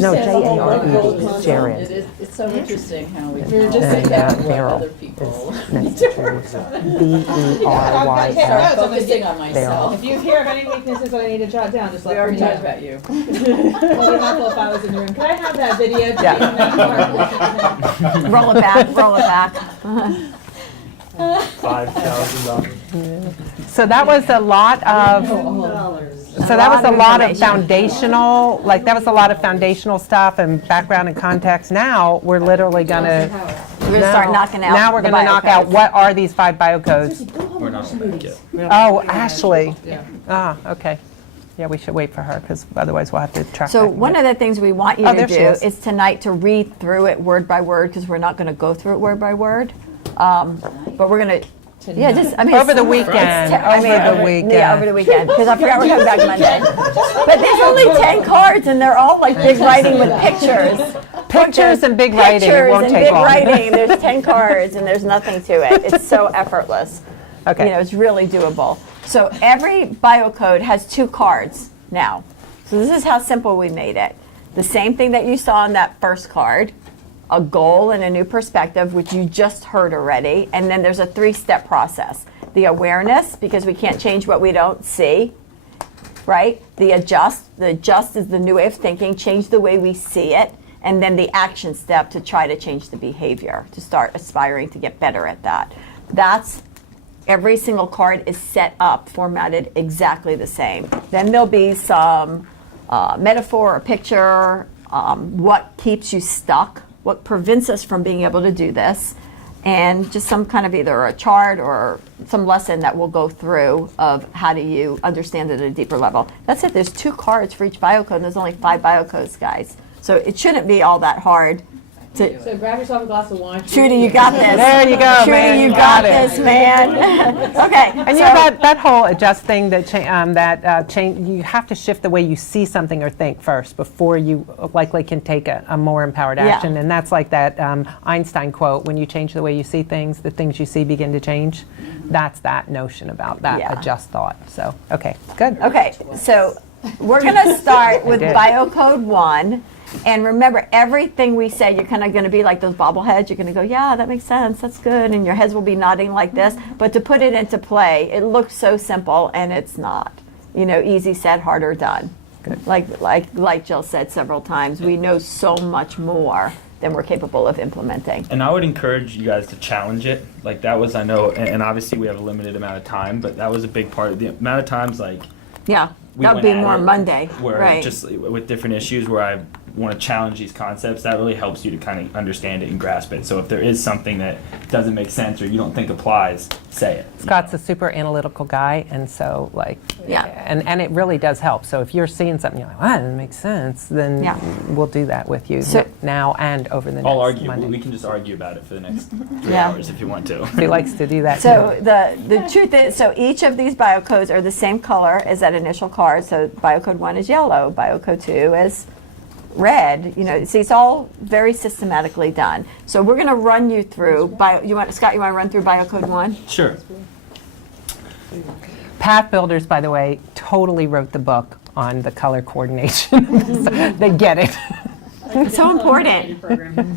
No, say the whole J-A-R-E-D, word Jared. It's so interesting how we You're just say saying that what Beryl other people. Next to Jared. B-E-R-Y-L. Start focusing on myself. If you hear of any weaknesses that I need to jot down, just We let already me know. talked about you. Well, it'd be helpful if I was in the room. Could I have that video? To Yeah. Roll it back, roll it back. $5,000. So that was a lot of, so that was a lot of foundational, like that was a lot of foundational stuff and background and context. Now, we're literally gonna. We're gonna start knocking out. Now we're the gonna knock biocodes. out, what are these 5 biocodes? We're not on that yet. Oh, Ashley. Yeah. Ah, okay. Yeah, we should wait for her, because otherwise we'll have to track So back. one of the things we want you Oh, to there she do is. is tonight to read through it word by word, because we're not going to go through it word by word. But we're going to, yeah, just, I mean. Over the it's- weekend, it's- I mean, over the weekend. Yeah, over the weekend, because I forgot we're coming back Monday. But there's only 10 cards, and they're all like big writing with pictures. Pictures and big writing, it Pictures won't and take big long. writing, there's 10 cards, and there's nothing to it. It's so effortless. Okay. You know, it's really doable. So every biocode has 2 cards now. So this is how simple we made it. The same thing that you saw on that first card, a goal and a new perspective, which you just heard already, and then there's a 3-step process. The awareness, because we can't change what we don't see, right? The adjust is the new way of thinking, change the way we see it, and then the action step to try to change the behavior, to start aspiring to get better at that. That's every single card is set up, formatted exactly the same. Then there'll be some metaphor or picture, what keeps you stuck, what prevents us from being able to do this, and just some kind of either a chart or some lesson that we'll go through of how do you understand it at a deeper level. That's it. There's 2 cards for each biocode, and there's only 5 biocodes, guys. So it shouldn't be all that hard. So grab yourself a glass of wine. Trudy, you got this. There you go, Trudy, man. you You got got it. this, man. Okay. And you know, that whole adjust thing, change, you have to shift the way you see something or think first before you likely can take a more empowered Yeah. action. And that's like that Einstein quote, when you change the way you see things, the things you see begin to change. That's that notion about that Yeah. adjust thought. So, okay, good. Okay, so we're going to start with did. biocode 1. And remember, everything we say, you're kind of going to be like those bobbleheads. You're going to go, yeah, that makes sense. That's good. And your heads will be nodding like this. But to put it into play, it looks so simple, and it's not. You know, easy said, harder done. Good. Like Jill said several times, we know so much more than we're capable of implementing. And I would encourage you guys to challenge it. Like that was, I know, and obviously we have a limited amount of time, but that was a big part of the amount of times, like, Yeah, we that would went be at more it Monday. where Right. just with different issues where I want to challenge these concepts, that really helps you to kind of understand it and grasp it. So if there is something that doesn't make sense or you don't think applies, say it. Scott's a super analytical guy, and so like, Yeah. and it really does help. So if you're seeing something, you're like, wow, that doesn't make sense, then Yeah. we'll do that with you So- now and over the next I'll argue. Monday. We can just argue about it for the next 3 Yeah. hours if you want to. He likes to do that. So too. the truth is, so each of these biocodes are the same color as that initial card. So biocode 1 is yellow, biocode 2 is red. You know, see, it's all very systematically done. So we're going to run you through. Scott, you want to run through biocode 1? Sure. Path Builders, by the way, totally wrote the book on the color coordination. So they get it. It's so important.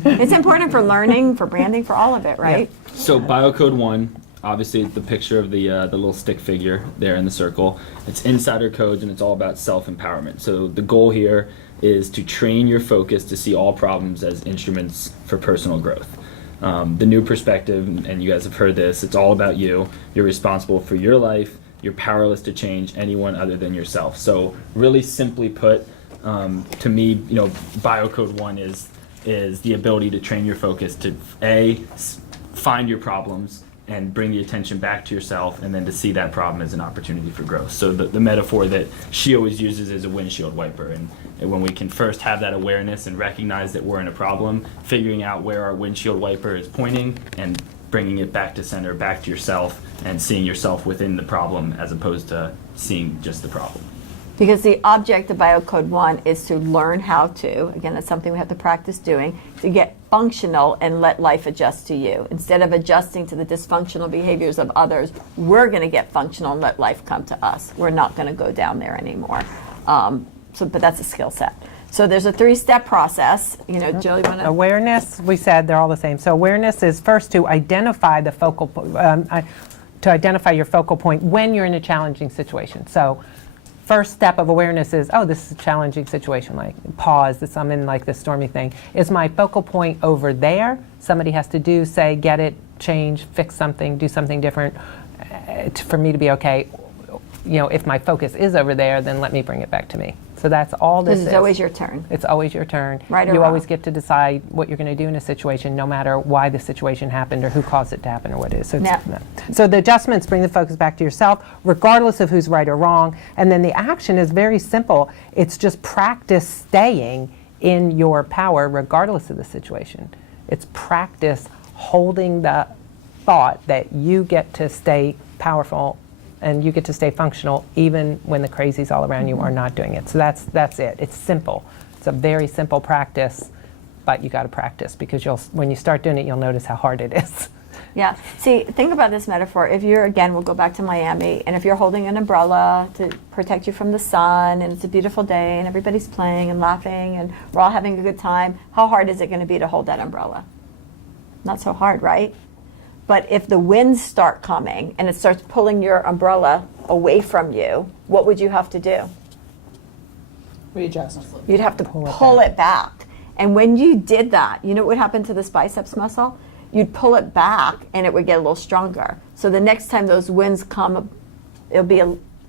It's important for learning, for branding, for all of it, right? So biocode 1, obviously it's the picture of the little stick figure there in the circle. It's insider codes and it's all about self-empowerment. So the goal here is to train your focus to see all problems as instruments for personal growth. The new perspective, and you guys have heard this, it's all about you. You're responsible for your life. You're powerless to change anyone other than yourself. So really simply put, to me, you know, biocode 1 is the ability to train your focus to find your problems and bring the attention back to yourself, and then to see that problem as an opportunity for growth. So the metaphor that she always uses is a windshield wiper, and when we can first have that awareness and recognize that we're in a problem, figuring out where our windshield wiper is pointing and bringing it back to center, back to yourself, and seeing yourself within the problem as opposed to seeing just the problem. Because the object of biocode 1 is to learn how to, again, that's something we have to practice doing, to get functional and let life adjust to you. Instead of adjusting to the dysfunctional behaviors of others, we're going to get functional and let life come to us. We're not going to go down there anymore. But that's a skill set. So there's a 3-step process. You know, Jill, you want to? Awareness, we said they're all the same. So awareness is first to identify the to identify your focal point when you're in a challenging situation. So first step of awareness is, oh, this is a challenging situation, like pause, I'm in like this stormy thing. Is my focal point over there? Somebody has to do, say, get it, change, fix something, do something different for me to be okay. You know, if my focus is over there, then let me bring it back to me. So that's all this is. It's always your turn. It's always your turn. Right or You wrong. always get to decide what you're going to do in a situation, no matter why the situation happened or who caused it to happen or what it is. So, so the adjustments bring the focus back to yourself, regardless of who's right or wrong. And then the action is very simple. It's just practice staying in your power, regardless of the situation. It's practice holding the thought that you get to stay powerful and you get to stay functional even when the crazies all around you are not doing it. So that's it. It's simple. It's a very simple practice, but you got to practice because when you start doing it, you'll notice how hard it is. Yeah. See, think about this metaphor. If you're, again, we'll go back to Miami, and if you're holding an umbrella to protect you from the sun, and it's a beautiful day, and everybody's playing and laughing, and we're all having a good time, how hard is it going to be to hold that umbrella? Not so hard, right? But if the winds start coming and it starts pulling your umbrella away from you, what would you have to do? Readjust. You'd have to pull it back. And when you did that, you know what would happen to this biceps muscle? You'd pull it back and it would get a little stronger. So the next time those winds come, it'll be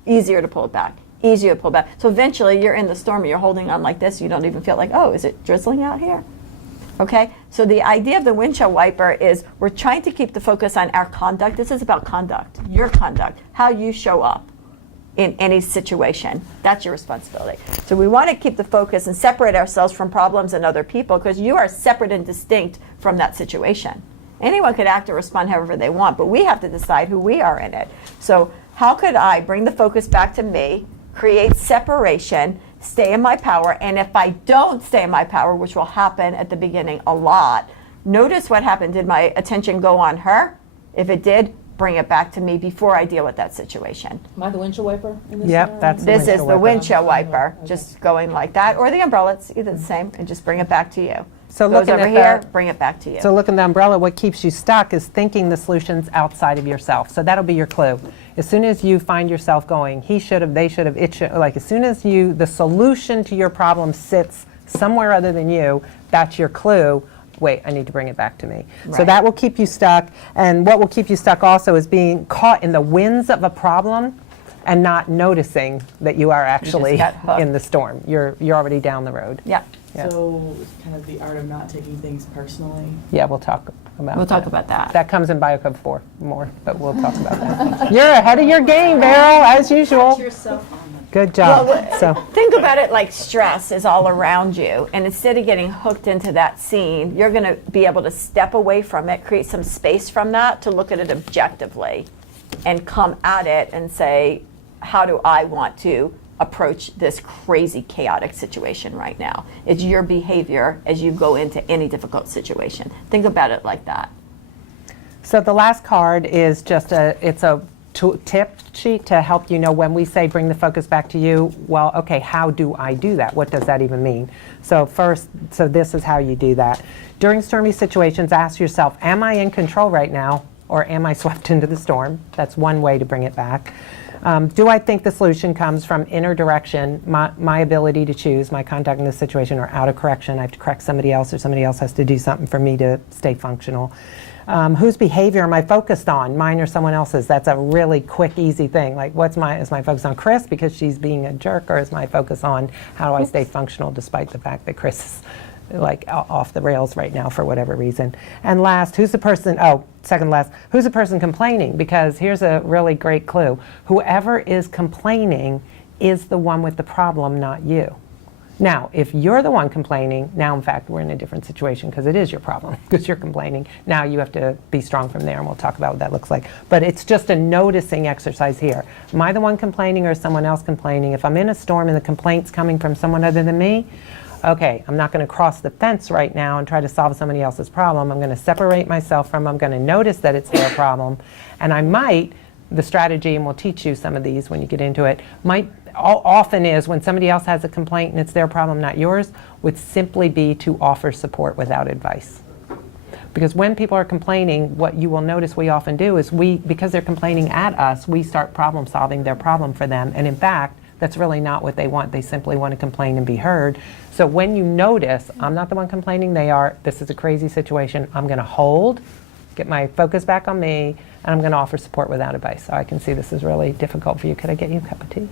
easier to pull it back, easier to pull back. So eventually you're in the storm and you're holding on like this. You don't even feel like, oh, is it drizzling out here? Okay, so the idea of the windshield wiper is we're trying to keep the focus on our conduct. This is about conduct, your conduct, how you show up in any situation. That's your responsibility. So we want to keep the focus and separate ourselves from problems and other people because you are separate and distinct from that situation. Anyone could act or respond however they want, but we have to decide who we are in it. So how could I bring the focus back to me, create separation, stay in my power, and if I don't stay in my power, which will happen at the beginning a lot, notice what happened. Did my attention go on her? If it did, bring it back to me before I deal with that situation. Am I the windshield wiper in this Yep, scenario? that's This is the wiper. windshield wiper, Okay. just going like that, or the umbrella, it's either the same, and just bring it back to you. So Goes looking over at here, the- bring it back to you. So look at the umbrella, what keeps you stuck is thinking the solution's outside of yourself. So that'll be your clue. As soon as you find yourself going, he should have, they should have, it should, like as soon as the solution to your problem sits somewhere other than you, that's your clue. Wait, I need to bring it back to me. So Right. that will keep you stuck. And what will keep you stuck also is being caught in the winds of a problem and not noticing that you are actually got hooked. in the storm. You're already down the road. Yeah, Yeah. So it's kind of the art of not taking things personally. Yeah, we'll talk about we'll that. talk about that. That comes in Biocode 4 more, but we'll talk about that. You're ahead of your game, Beryl, as usual. Put yourself on the Good job. Well, So, Think about it like stress is all around you, and instead of getting hooked into that scene, you're going to be able to step away from it, create some space from that to look at it objectively and come at it and say, how do I want to approach this crazy, chaotic situation right now? It's your behavior as you go into any difficult situation. Think about it like that. so the last card is just it's a tip sheet to help you know when we say bring the focus back to you, well, okay, how do I do that? What does that even mean? So this is how you do that. During stormy situations, ask yourself, am I in control right now or am I swept into the storm? That's one way to bring it back. Do I think the solution comes from inner direction, my ability to choose, my conduct in this situation, or out of correction? I have to correct somebody else or somebody else has to do something for me to stay functional. Whose behavior am I focused on, mine or someone else's? That's a really quick, easy thing. Like, is my focus on Chris because she's being a jerk, or is my focus on how do I stay functional despite the fact that Chris is like off the rails right now for whatever reason? And last, who's the person complaining? Because here's a really great clue. Whoever is complaining is the one with the problem, not you. Now, if you're the one complaining, now in fact we're in a different situation because it is your problem because you're complaining. Now you have to be strong from there, and we'll talk about what that looks like. But it's just a noticing exercise here. Am I the one complaining or is someone else complaining? If I'm in a storm and the complaint's coming from someone other than me, okay, I'm not going to cross the fence right now and try to solve somebody else's problem. I'm going to separate myself from them. I'm going to notice that it's their problem. And I might, the strategy, and we'll teach you some of these when you get into it, might often is when somebody else has a complaint and it's their problem, not yours, would simply be to offer support without advice. Because when people are complaining, what you will notice we often do is because they're complaining at us, we start problem solving their problem for them. And in fact, that's really not what they want. They simply want to complain and be heard. So when you notice, I'm not the one complaining, they are, this is a crazy situation, I'm going to hold, get my focus back on me, and I'm going to offer support without advice. So I can see this is really difficult for you. Could I get you a cup of tea?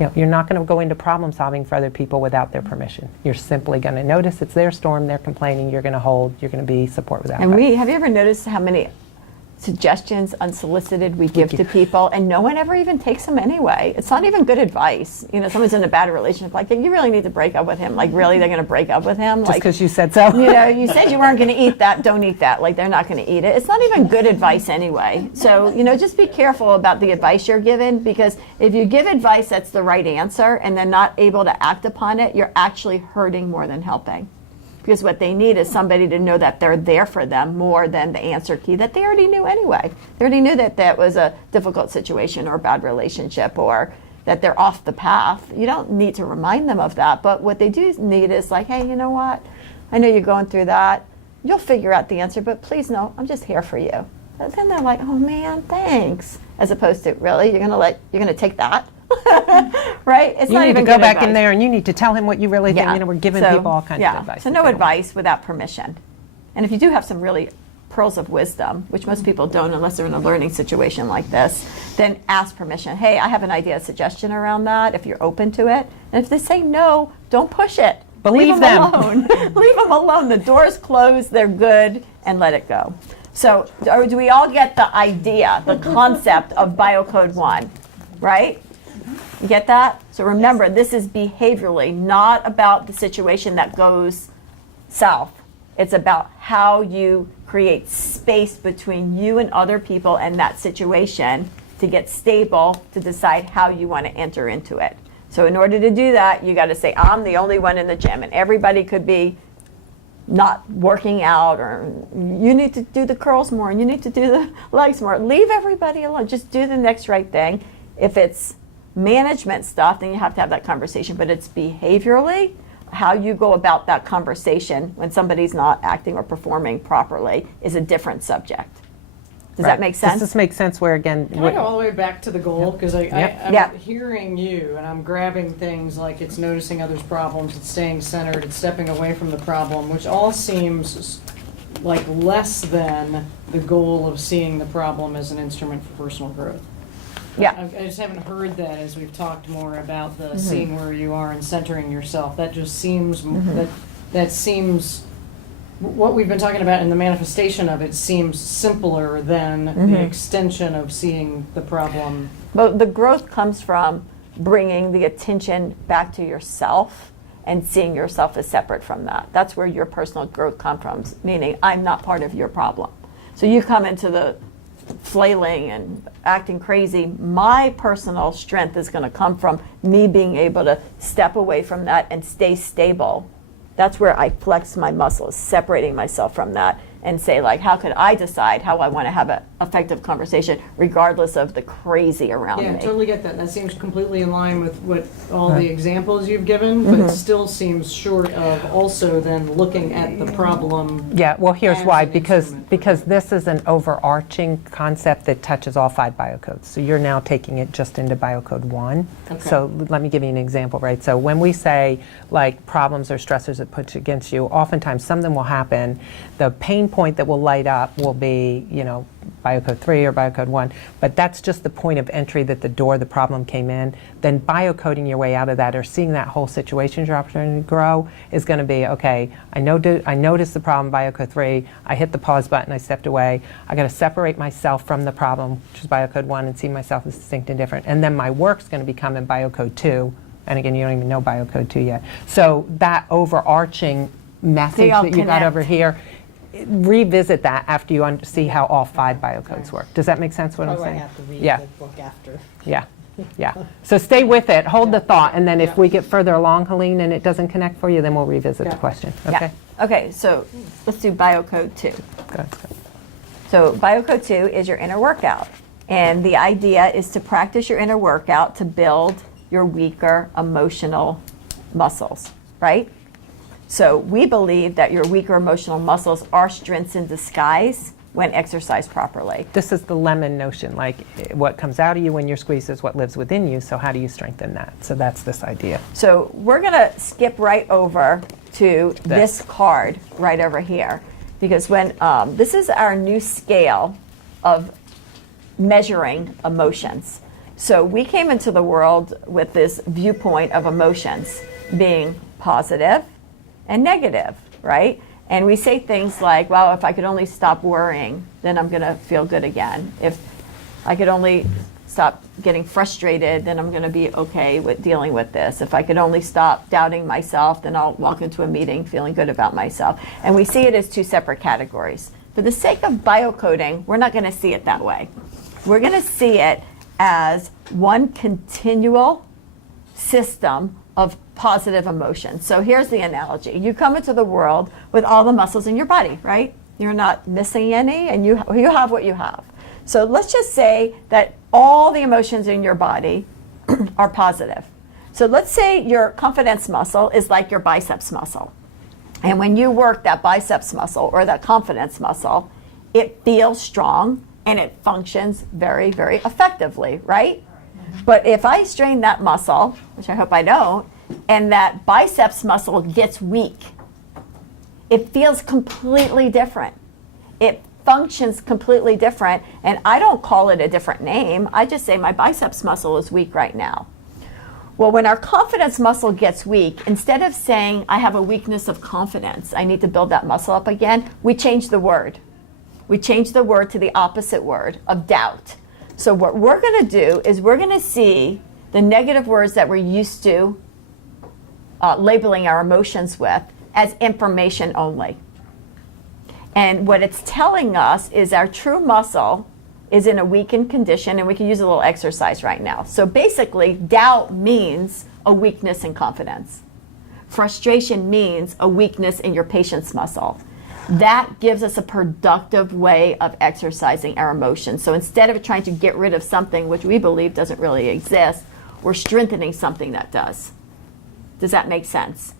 You know, you're not going to go into problem solving for other people without their permission. You're simply going to notice it's their storm, they're complaining, you're going to hold, you're going to be support without And advice. have you ever noticed how many suggestions unsolicited we give to people and no one ever even takes them anyway? It's not even good advice. You know, someone's in a bad relationship, like, you really need to break up with him. Like, really, they're going to break up with him? Just Like, because you said so. you know, you said you weren't going to eat that, don't eat that. Like, they're not going to eat it. It's not even good advice anyway. So, you know, just be careful about the advice you're given, because if you give advice that's the right answer and then not able to act upon it, you're actually hurting more than helping. Because what they need is somebody to know that they're there for them more than the answer key that they already knew anyway. They already knew that that was a difficult situation or a bad relationship or that they're off the path. You don't need to remind them of that. But what they do need is like, hey, you know what? I know you're going through that. You'll figure out the answer, but please know, I'm just here for you. And then they're like, oh man, thanks. As opposed to, really, you're gonna take that? Right? It's You not need to even go good back in advice. there and you need to tell him what you really think. Yeah. You know, we're giving So, people all kinds yeah. of advice. So no advice without permission. And if you do have some really pearls of wisdom, which most people don't unless they're in a learning situation like this, then ask permission. Hey, I have an idea, a suggestion around that, if you're open to it. And if they say no, don't push it. Believe Leave them. alone. Leave them alone. The door's closed, they're good, and let it go. So do we all get the idea, the concept of Biocode 1, right? You get that? So remember, this is behaviorally, not about the situation that goes south. It's about how you create space between you and other people and that situation to get stable, to decide how you want to enter into it. So in order to do that, you got to say, I'm the only one in the gym, and everybody could be not working out, or you need to do the curls more, and you need to do the legs more. Leave everybody alone. Just do the next right thing. If it's management stuff, then you have to have that conversation. But it's behaviorally, how you go about that conversation when somebody's not acting or performing properly is a different subject. Does that make sense? Does this make sense where, again, Can I go all the way back to the goal? Because I'm Yep. hearing you and I'm grabbing things like it's noticing others' problems, it's staying centered, it's stepping away from the problem, which all seems like less than the goal of seeing the problem as an instrument for personal growth. Yeah. I just haven't heard that as we've talked more about the seeing where you are and centering yourself. That just seems, that seems, what we've been talking about in the manifestation of it seems simpler than the extension of seeing the problem. But the growth comes from bringing the attention back to yourself and seeing yourself as separate from that. That's where your personal growth comes from, meaning I'm not part of your problem. So you come into the flailing and acting crazy. My personal strength is going to come from me being able to step away from that and stay stable. That's where I flex my muscles, separating myself from that and say, like, how could I decide how I want to have an effective conversation regardless of the crazy around Yeah, me? I totally get that. That seems completely in line with what all the examples you've given, but it still seems short of also then looking at the problem. Yeah, well, here's as why, an because instrument. this is an overarching concept that touches all 5 biocodes. So you're now taking it just into biocode 1. Okay. So let me give you an example, right? So when we say like problems or stressors that push against you, oftentimes something will happen. The pain point that will light up will be, you know, biocode 3 or biocode 1, but that's just the point of entry, that the door the problem came in. Then biocoding your way out of that, or seeing that whole situation as your opportunity to grow, is going to be, okay, I noticed the problem, biocode 3, I hit the pause button, I stepped away, I got to separate myself from the problem, which is biocode 1, and see myself as distinct and different. And then my work's going to become in biocode 2, and again, you don't even know biocode 2 yet. So that overarching message all that you got connect. over here, revisit that after you see how all 5 biocodes work. Does that make sense what I'm Probably saying? have to read Yeah. the book after. Yeah, yeah. So stay with it, hold the thought, and then if we get further along, Helene, and it doesn't connect for you, then we'll revisit the Yeah. question. Yeah. Okay? Okay, so let's do biocode 2. Good. So biocode 2 is your inner workout. And the idea is to practice your inner workout to build your weaker emotional muscles, right? So we believe that your weaker emotional muscles are strengths in disguise when exercised properly. This is the lemon notion, like what comes out of you when you're squeezed is what lives within you, so how do you strengthen that? So that's this idea. So we're going to skip right over to this card right over here, because when this is our new scale of measuring emotions. So we came into the world with this viewpoint of emotions being positive and negative, right? And we say things like, well, if I could only stop worrying, then I'm going to feel good again. If I could only stop getting frustrated, then I'm going to be okay with dealing with this. If I could only stop doubting myself, then I'll walk into a meeting feeling good about myself. And we see it as two separate categories. For the sake of biocoding, we're not going to see it that way. We're going to see it as one continual system of positive emotions. So here's the analogy. You come into the world with all the muscles in your body, right? You're not missing any, and you have what you have. So let's just say that all the emotions in your body are positive. So let's say your confidence muscle is like your biceps muscle. And when you work that biceps muscle or that confidence muscle, it feels strong and it functions very, very effectively, right? But if I strain that muscle, which I hope I don't, and that biceps muscle gets weak, it feels completely different. It functions completely different, and I don't call it a different name. I just say my biceps muscle is weak right now. Well, when our confidence muscle gets weak, instead of saying I have a weakness of confidence, I need to build that muscle up again, we change the word. We change the word to the opposite word of doubt. So what we're going to do is we're going to see the negative words that we're used to labeling our emotions with as information only. And what it's telling us is our true muscle is in a weakened condition, and we can use a little exercise right now. So basically, doubt means a weakness in confidence. Frustration means a weakness in your patience muscle. That gives us a productive way of exercising our emotions. So instead of trying to get rid of something which we believe doesn't really exist, we're strengthening something that does. Does that make sense?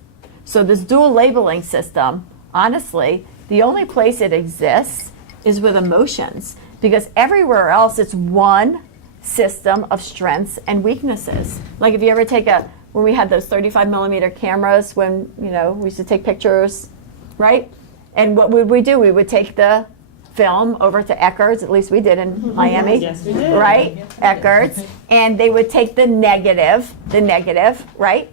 So this dual labeling system, honestly, the only place it exists is with emotions, because everywhere else it's one system of strengths and weaknesses. Like if you ever when we had those 35 millimeter cameras, when we used to take pictures, right? And what would we do? We would take the film over to Eckerd's, at least we did in Miami. Yes, we did. Right? Yes, we did. Eckerd's. And they would take the negative, right?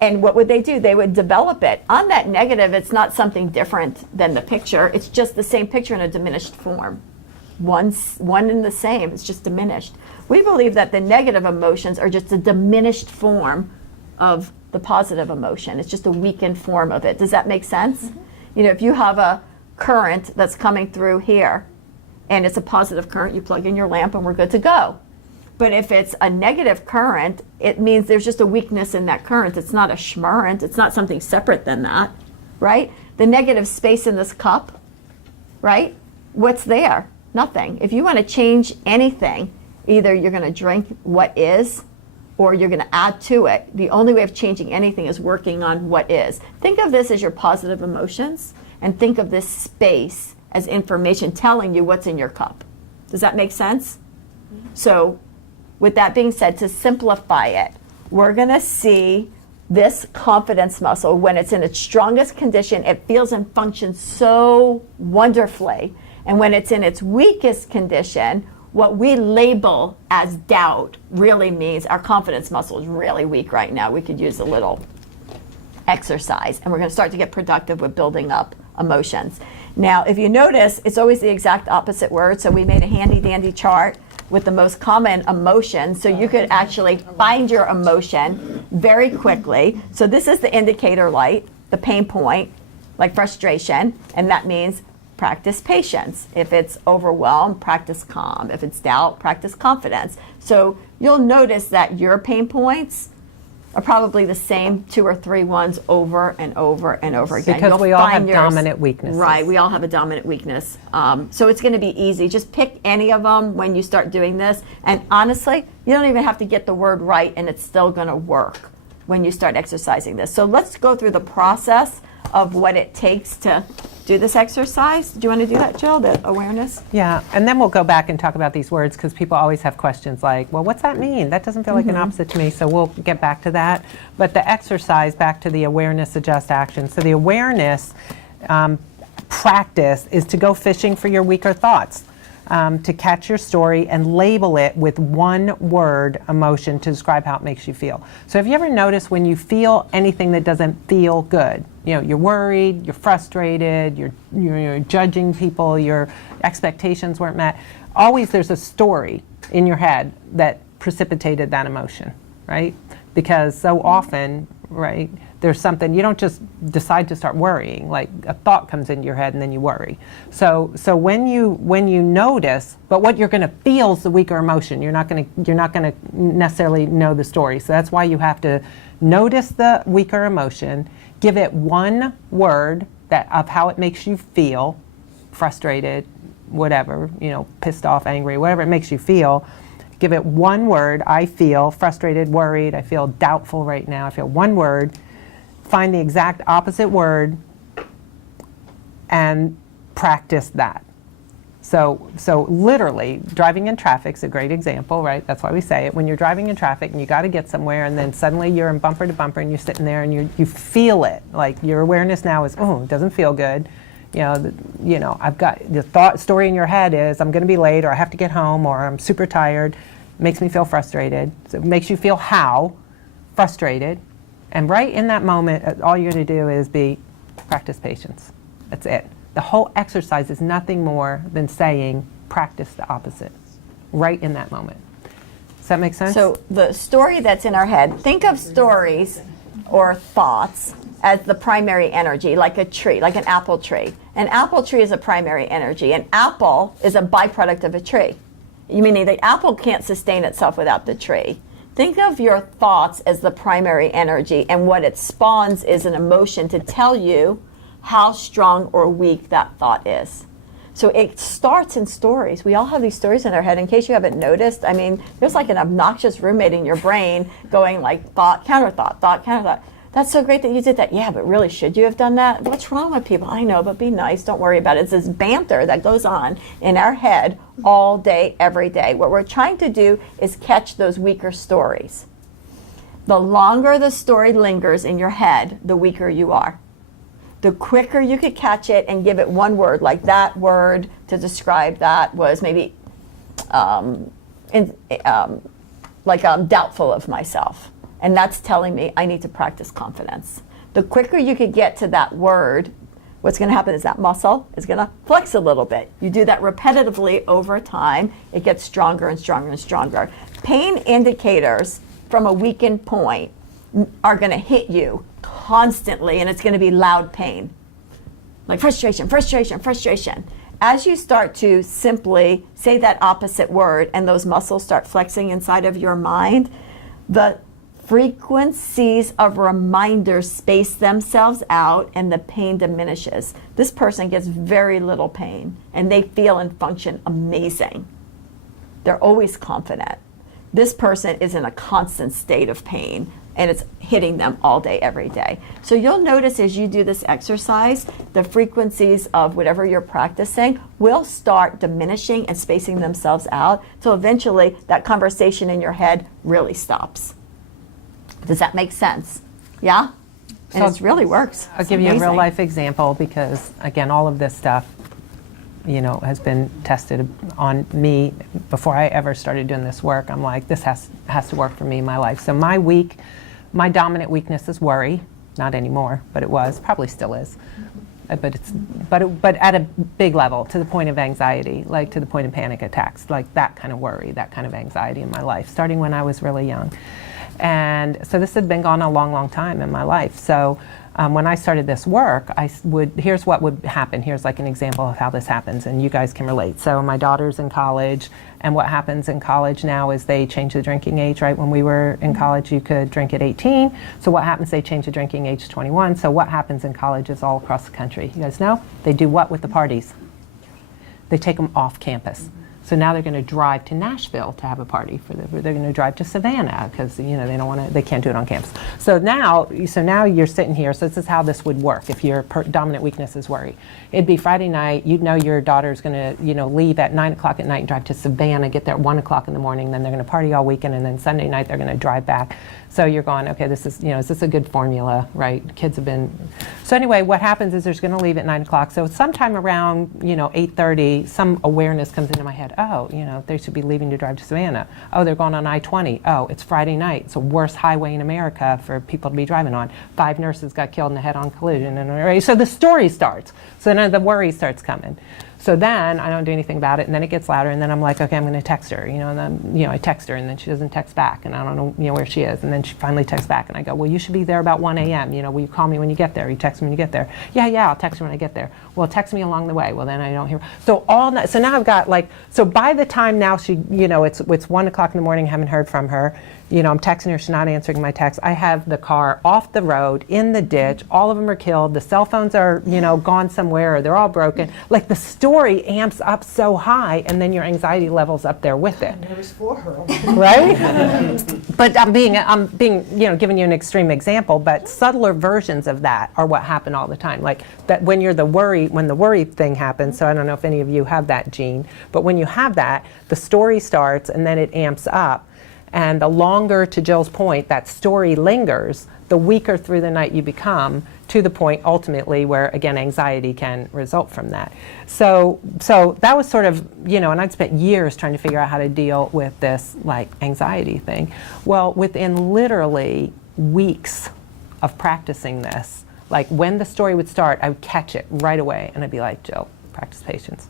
And what would they do? They would develop it. On that negative, it's not something different than the picture. It's just the same picture in a diminished form. One and the same, it's just diminished. We believe that the negative emotions are just a diminished form of the positive emotion. It's just a weakened form of it. Does that make sense? Mm-hmm. If you have a current that's coming through here, and it's a positive current, you plug in your lamp and we're good to go. But if it's a negative current, it means there's just a weakness in that current. It's not a schmurrent. It's not something separate than that, right? The negative space in this cup, right? What's there? Nothing. If you want to change anything, either you're going to drink what is, or you're going to add to it. The only way of changing anything is working on what is. Think of this as your positive emotions, and think of this space as information telling you what's in your cup. Does that make sense? Mm-hmm. So with that being said, to simplify it, we're going to see this confidence muscle, when it's in its strongest condition, it feels and functions so wonderfully. And when it's in its weakest condition, what we label as doubt really means our confidence muscle is really weak right now. We could use a little exercise, and we're going to start to get productive with building up emotions. Now, if you notice, it's always the exact opposite word. So we made a handy dandy chart with the most common emotion, so you could actually find your emotion very quickly. So this is the indicator light, the pain point, like frustration, and that means practice patience. If it's overwhelm, practice calm. If it's doubt, practice confidence. So you'll notice that your pain points are probably the same 2 or 3 ones over and over and over again. Because You'll we all find have dominant weaknesses. Right, we all have a dominant weakness. So it's going to be easy. Just pick any of them when you start doing this. And honestly, you don't even have to get the word right, and it's still going to work when you start exercising this. So let's go through the process of what it takes to do this exercise. Do you want to do that, Jill, the awareness? Yeah, and then we'll go back and talk about these words because people always have questions like, well, what's that mean? That doesn't feel like an opposite to me, so we'll get back to that. But the exercise, back to the awareness, adjust, action. So the awareness practice is to go fishing for your weaker thoughts, to catch your story and label it with one word emotion to describe how it makes you feel. So have you ever noticed when you feel anything that doesn't feel good? You know, you're worried, you're frustrated, you're judging people, your expectations weren't met. Always there's a story in your head that precipitated that emotion, right? Because so often, right, there's something, you don't just decide to start worrying, like a thought comes into your head and then you worry. So when you notice, but what you're gonna feel is the weaker emotion. You're not gonna necessarily know the story. So that's why you have to notice the weaker emotion, give it one word of how it makes you feel, frustrated, whatever, pissed off, angry, whatever it makes you feel. Give it one word. I feel frustrated, worried, I feel doubtful right now. I feel one word. Find the exact opposite word and practice that. So literally, driving in traffic's a great example, right? That's why we say it. When you're driving in traffic and you got to get somewhere and then suddenly you're in bumper to bumper and you're sitting there and you feel it. Like your awareness now is, oh, it doesn't feel good. I've got the story in your head is I'm going to be late or I have to get home or I'm super tired. It makes me feel frustrated. So it makes you feel how? Frustrated. And right in that moment, all you're going to do is practice patience. That's it. The whole exercise is nothing more than saying practice the opposite right in that moment. Does that make sense? So the story that's in our head, think of stories or thoughts as the primary energy, like a tree, like an apple tree. An apple tree is a primary energy. An apple is a byproduct of a tree. You mean the apple can't sustain itself without the tree. Think of your thoughts as the primary energy, and what it spawns is an emotion to tell you how strong or weak that thought is. So it starts in stories. We all have these stories in our head. In case you haven't noticed, I mean, there's like an obnoxious roommate in your brain going like thought, counter thought, counter thought. That's so great that you did that. Yeah, but really, should you have done that? What's wrong with people? I know, but be nice. Don't worry about it. It's this banter that goes on in our head all day, every day. What we're trying to do is catch those weaker stories. The longer the story lingers in your head, the weaker you are. The quicker you could catch it and give it one word, like that word to describe that was maybe doubtful of myself. And that's telling me I need to practice confidence. The quicker you could get to that word, what's going to happen is that muscle is going to flex a little bit. You do that repetitively over time, it gets stronger and stronger and stronger. Pain indicators from a weakened point are going to hit you constantly, and it's going to be loud pain. Like frustration, frustration, frustration. As you start to simply say that opposite word and those muscles start flexing inside of your mind, the frequencies of reminders space themselves out and the pain diminishes. This person gets very little pain and they feel and function amazing. They're always confident. This person is in a constant state of pain and it's hitting them all day, every day. So you'll notice as you do this exercise, the frequencies of whatever you're practicing will start diminishing and spacing themselves out till eventually that conversation in your head really stops. Does that make sense? Yeah? And it really works. I'll give you a real life example because, again, all of this stuff, has been tested on me before I ever started doing this work. I'm like, this has to work for me in my life. So my dominant weakness is worry. Not anymore, but it was, probably still is. But at a big level, to the point of anxiety, like to the point of panic attacks, like that kind of worry, that kind of anxiety in my life, starting when I was really young. And so this had been gone a long, long time in my life. So when I started this work, here's what would happen. Here's like an example of how this happens, and you guys can relate. So my daughter's in college, and what happens in college now is they change the drinking age, right? When we were in college, you could drink at 18. So what happens, they change the drinking age to 21. So what happens in colleges all across the country? You guys know? They do what with the parties? They take them off campus. So now they're going to drive to Nashville to have a party. They're going to drive to Savannah because they can't do it on campus. So now you're sitting here. So this is how this would work if your dominant weakness is worry. It'd be Friday night. You'd know your daughter's going to leave at 9 o'clock at night and drive to Savannah, get there at 1 o'clock in the morning. Then they're going to party all weekend, and then Sunday night they're going to drive back. So you're going, okay, this is is this a good formula, right? Kids have been. So anyway, what happens is there's going to leave at 9 o'clock. So sometime around 8:30, some awareness comes into my head. Oh, they should be leaving to drive to Savannah. Oh, they're going on I-20. Oh, it's Friday night. It's the worst highway in America for people to be driving on. 5 nurses got killed in a head-on collision. And so the story starts. So then the worry starts coming. So then I don't do anything about it, and then it gets louder, and then I'm like, okay, I'm going to text her, and then I text her, and then she doesn't text back, and I don't know where she is, and then she finally texts back, and I go, well, you should be there about 1 a.m. Will you call me when you get there? You text me when you get there. Yeah, I'll text you when I get there. Well, text me along the way. Well, then I don't hear. So so now I've got so by the time now she, it's 1 o'clock in the morning, haven't heard from her. I'm texting her, she's not answering my text. I have the car off the road, in the ditch, all of them are killed, the cell phones are, gone somewhere, or they're all broken. Like the story amps up so high, and then your anxiety level's up there with it. Nervous for her. Right? But I'm being, giving you an extreme example, but subtler versions of that are what happen all the time. Like that when the worry thing happens, so I don't know if any of you have that gene, but when you have that, the story starts and then it amps up. And the longer, to Jill's point, that story lingers, the weaker through the night you become, to the point ultimately where, again, anxiety can result from that. So that was sort of, and I'd spent years trying to figure out how to deal with this, anxiety thing. Well, within literally weeks of practicing this, when the story would start, I would catch it right away, and I'd be like, Jill, practice patience.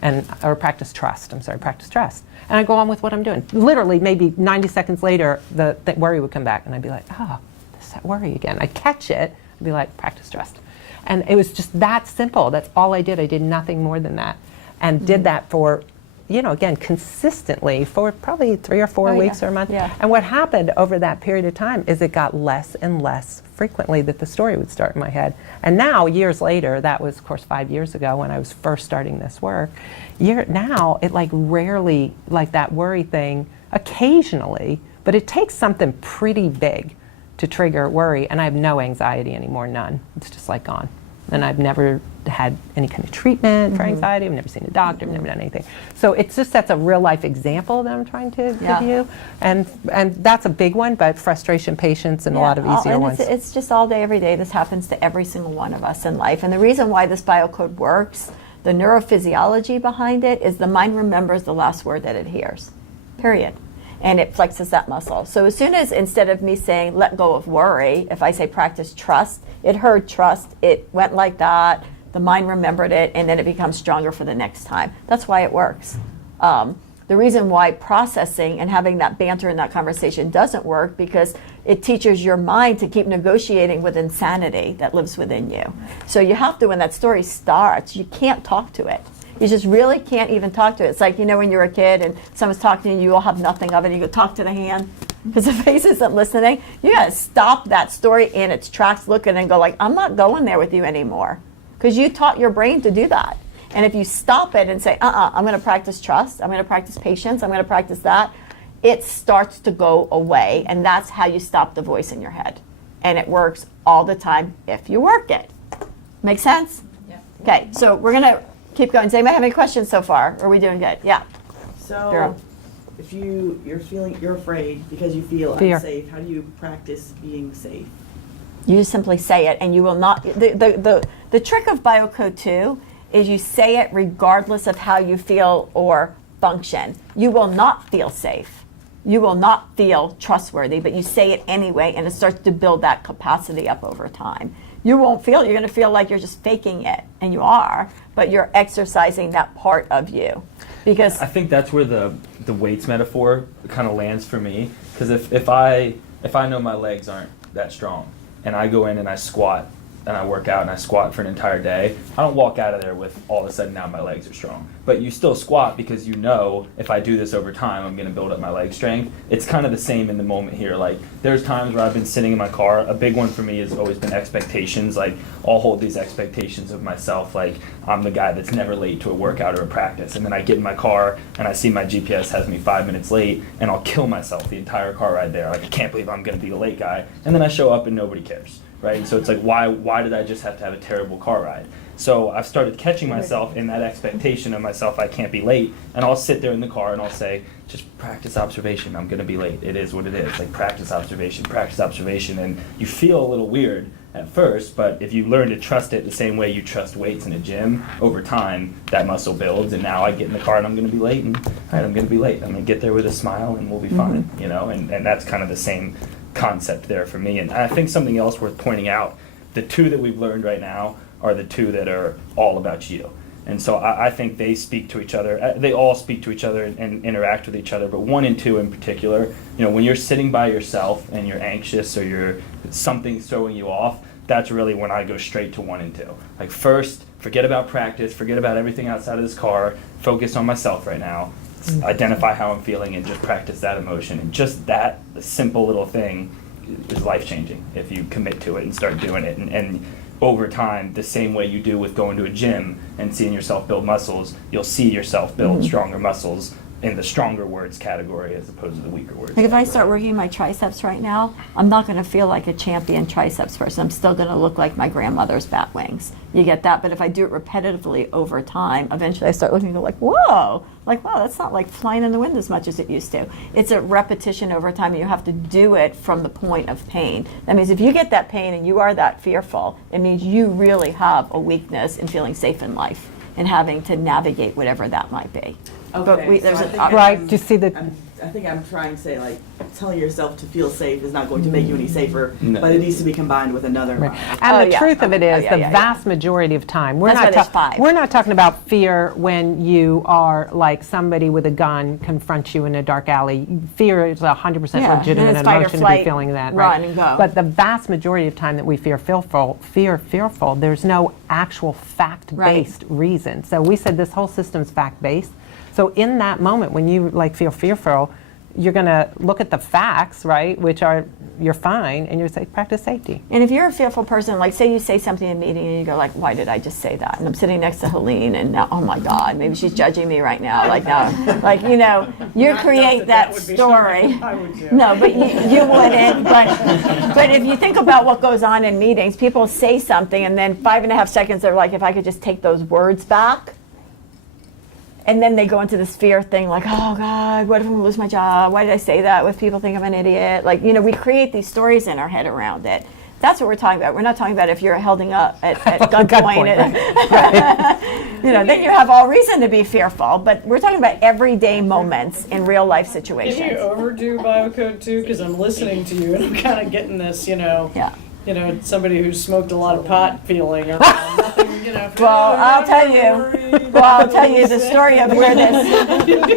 Practice trust. And I'd go on with what I'm doing. Literally, maybe 90 seconds later, the worry would come back, and I'd be like, there's that worry again. I'd catch it, and be like, practice trust. And it was just that simple. That's all I did. I did nothing more than that. And did that for, again, consistently for probably 3 or 4 weeks or a month. Yeah. And what happened over that period of time is it got less and less frequently that the story would start in my head. And now, years later, that was, of course, 5 years ago when I was first starting this work, now it rarely, that worry thing, occasionally, but it takes something pretty big to trigger worry, and I have no anxiety anymore, none. It's just gone. And I've never had any kind of treatment for anxiety. I've never seen a doctor. I've never done anything. So it's just that's a real life example that I'm trying to give you, and that's a big one. But frustration, patience, and a lot of easier ones. It's just all day, every day. This happens to every single one of us in life. And the reason why this biocode works, the neurophysiology behind it, is the mind remembers the last word that it hears. Period. And it flexes that muscle. So as soon as, instead of me saying, let go of worry, if I say practice trust, it heard trust, it went like that, the mind remembered it, and then it becomes stronger for the next time. That's why it works. The reason why processing and having that banter in that conversation doesn't work, because it teaches your mind to keep negotiating with insanity that lives within you. So you have to, when that story starts, you can't talk to it. You just really can't even talk to it. It's like, when you're a kid and someone's talking to you, you all have nothing of it, and you go talk to the hand because the face isn't listening. You gotta stop that story in its tracks, look at it, and go I'm not going there with you anymore, because you taught your brain to do that. And if you stop it and say, I'm gonna practice trust, I'm gonna practice patience, I'm gonna practice that, it starts to go away, and that's how you stop the voice in your head. And it works all the time if you work it. Make sense? Yeah. Okay, so we're gonna keep going. Does anybody have any questions so far? Are we doing good? Yeah. So, Vera. if you're afraid because you feel Fear. unsafe, how do you practice being safe? You just simply say it, and you will not. The trick of Biocode 2 is you say it regardless of how you feel or function. You will not feel safe. You will not feel trustworthy, but you say it anyway, and it starts to build that capacity up over time. You won't feel, you're going to feel like you're just faking it, and you are, but you're exercising that part of you. Because I think that's where the weights metaphor kind of lands for me, because if I know my legs aren't that strong, and I go in and I squat and I work out and I squat for an entire day, I don't walk out of there with all of a sudden now my legs are strong. But you still squat because you know if I do this over time, I'm going to build up my leg strength. It's kind of the same in the moment here. Like there's times where I've been sitting in my car. A big one for me has always been expectations. Like I'll hold these expectations of myself. Like I'm the guy that's never late to a workout or a practice. And then I get in my car and I see my GPS has me 5 minutes late and I'll kill myself the entire car ride there. Like I can't believe I'm going to be the late guy. And then I show up and nobody cares. Right? So it's like, why did I just have to have a terrible car ride? So I've started catching myself in that expectation of myself, I can't be late, and I'll sit there in the car and I'll say, just practice observation, I'm gonna be late, it is what it is, like practice observation, and you feel a little weird at first, but if you learn to trust it the same way you trust weights in a gym, over time, that muscle builds, and now I get in the car and I'm gonna be late, and all right, I'm gonna be late, I'm gonna get there with a smile and we'll be fine, you know, and that's kind of the same concept there for me. And I think something else worth pointing out, the two that we've learned right now are the two that are all about you. And so I think they speak to each other. They all speak to each other and interact with each other. But 1 and 2 in particular, you know, when you're sitting by yourself and you're anxious or something's throwing you off, that's really when I go straight to 1 and 2. Like first, forget about practice, forget about everything outside of this car, focus on myself right now. Identify how I'm feeling and just practice that emotion. And just that simple little thing is life-changing if you commit to it and start doing it. And over time, the same way you do with going to a gym and seeing yourself build muscles, you'll see yourself build stronger muscles in the stronger words category as opposed to the weaker words. Like if I start working my triceps right now, I'm not going to feel like a champion triceps person. I'm still going to look like my grandmother's bat wings. You get that? But if I do it repetitively over time, eventually I start looking and go like, whoa, like, wow, that's not like flying in the wind as much as it used to. It's a repetition over time, and you have to do it from the point of pain. That means if you get that pain and you are that fearful, it means you really have a weakness in feeling safe in life and having to navigate whatever that might be. Okay, there's so I an think Right, I'm- do you see the, I think I'm trying to say, like, telling yourself to feel safe is not going to make you any safer, No. but it needs to be combined with another. right. environment. And Oh, the yeah. truth of it Oh, is, yeah, the yeah, vast majority of time, That's why there's 5. we're not talking about fear when you are like somebody with a gun confronts you in a dark alley. Fear is 100% Yeah, legitimate and it's fight or emotion to be flight, feeling that, run right? and go. But the vast majority of time that we fearful, there's no actual fact-based reason. So we said this whole system's fact-based. So in that moment when you like feel fearful, you're going to look at the facts, right, which are you're fine, and you say practice safety. And if you're a fearful person, like say you say something in a meeting and you go like, why did I just say that? And I'm sitting next to Helene and now, oh my God, maybe she's judging me right now. Like, no, like, you know, you create that story. No, but you wouldn't. But if you think about what goes on in meetings, people say something and then 5.5 seconds they're like, if I could just take those words back. And then they go into this fear thing like, oh God, what if I'm gonna lose my job? Why did I say that? What if people think I'm an idiot? Like, you know, we create these stories in our head around it. That's what we're talking about. We're not talking about if you're held up at gunpoint. You know, then you have all reason to be fearful. But we're talking about everyday moments in real life Can Oh, you situations. overdo biocode too? Because I'm listening to you and I'm kind of getting this, Yeah. Somebody who's smoked a lot of pot feeling around nothing, Well, I'll tell you the story of where this, you know,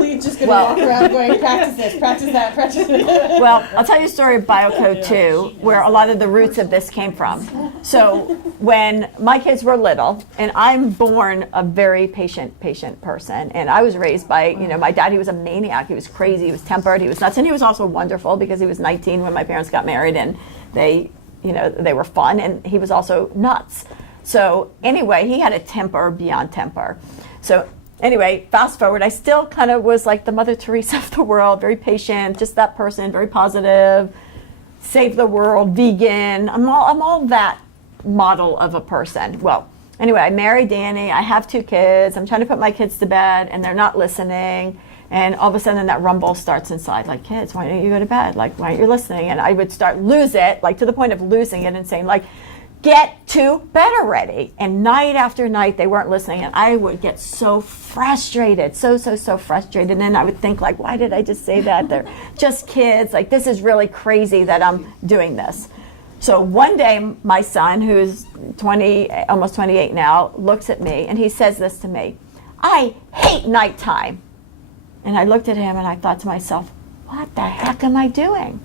Lee's just gonna Well- walk around going, practice this, practice that, practice this. well, I'll tell you a story of Biocode 2, where a lot of the roots of this came from. So when my kids were little, and I'm born a very patient person, and I was raised by, you know, my dad, he was a maniac, he was crazy, he was tempered, he was nuts, and he was also wonderful because he was 19 when my parents got married, and they, you know, they were fun, and he was also nuts. So anyway, he had a temper beyond temper. So anyway, fast forward, I still kind of was like the Mother Teresa of the world, very patient, just that person, very positive, save the world, vegan. I'm all that model of a person. Well, anyway, I married Danny. I have 2 kids. I'm trying to put my kids to bed, and they're not listening. And all of a sudden that rumble starts inside, like, kids, why don't you go to bed? Like, why aren't you listening? And I would lose it, like to the point of losing it and saying, like, get to bed already. And night after night, they weren't listening. And I would get so frustrated, so frustrated. And then I would think, like, why did I just say that? They're just kids. Like, this is really crazy that I'm doing this. So one day, my son, who's 20, almost 28 now, looks at me and he says this to me, I hate nighttime. And I looked at him and I thought to myself, what the heck am I doing?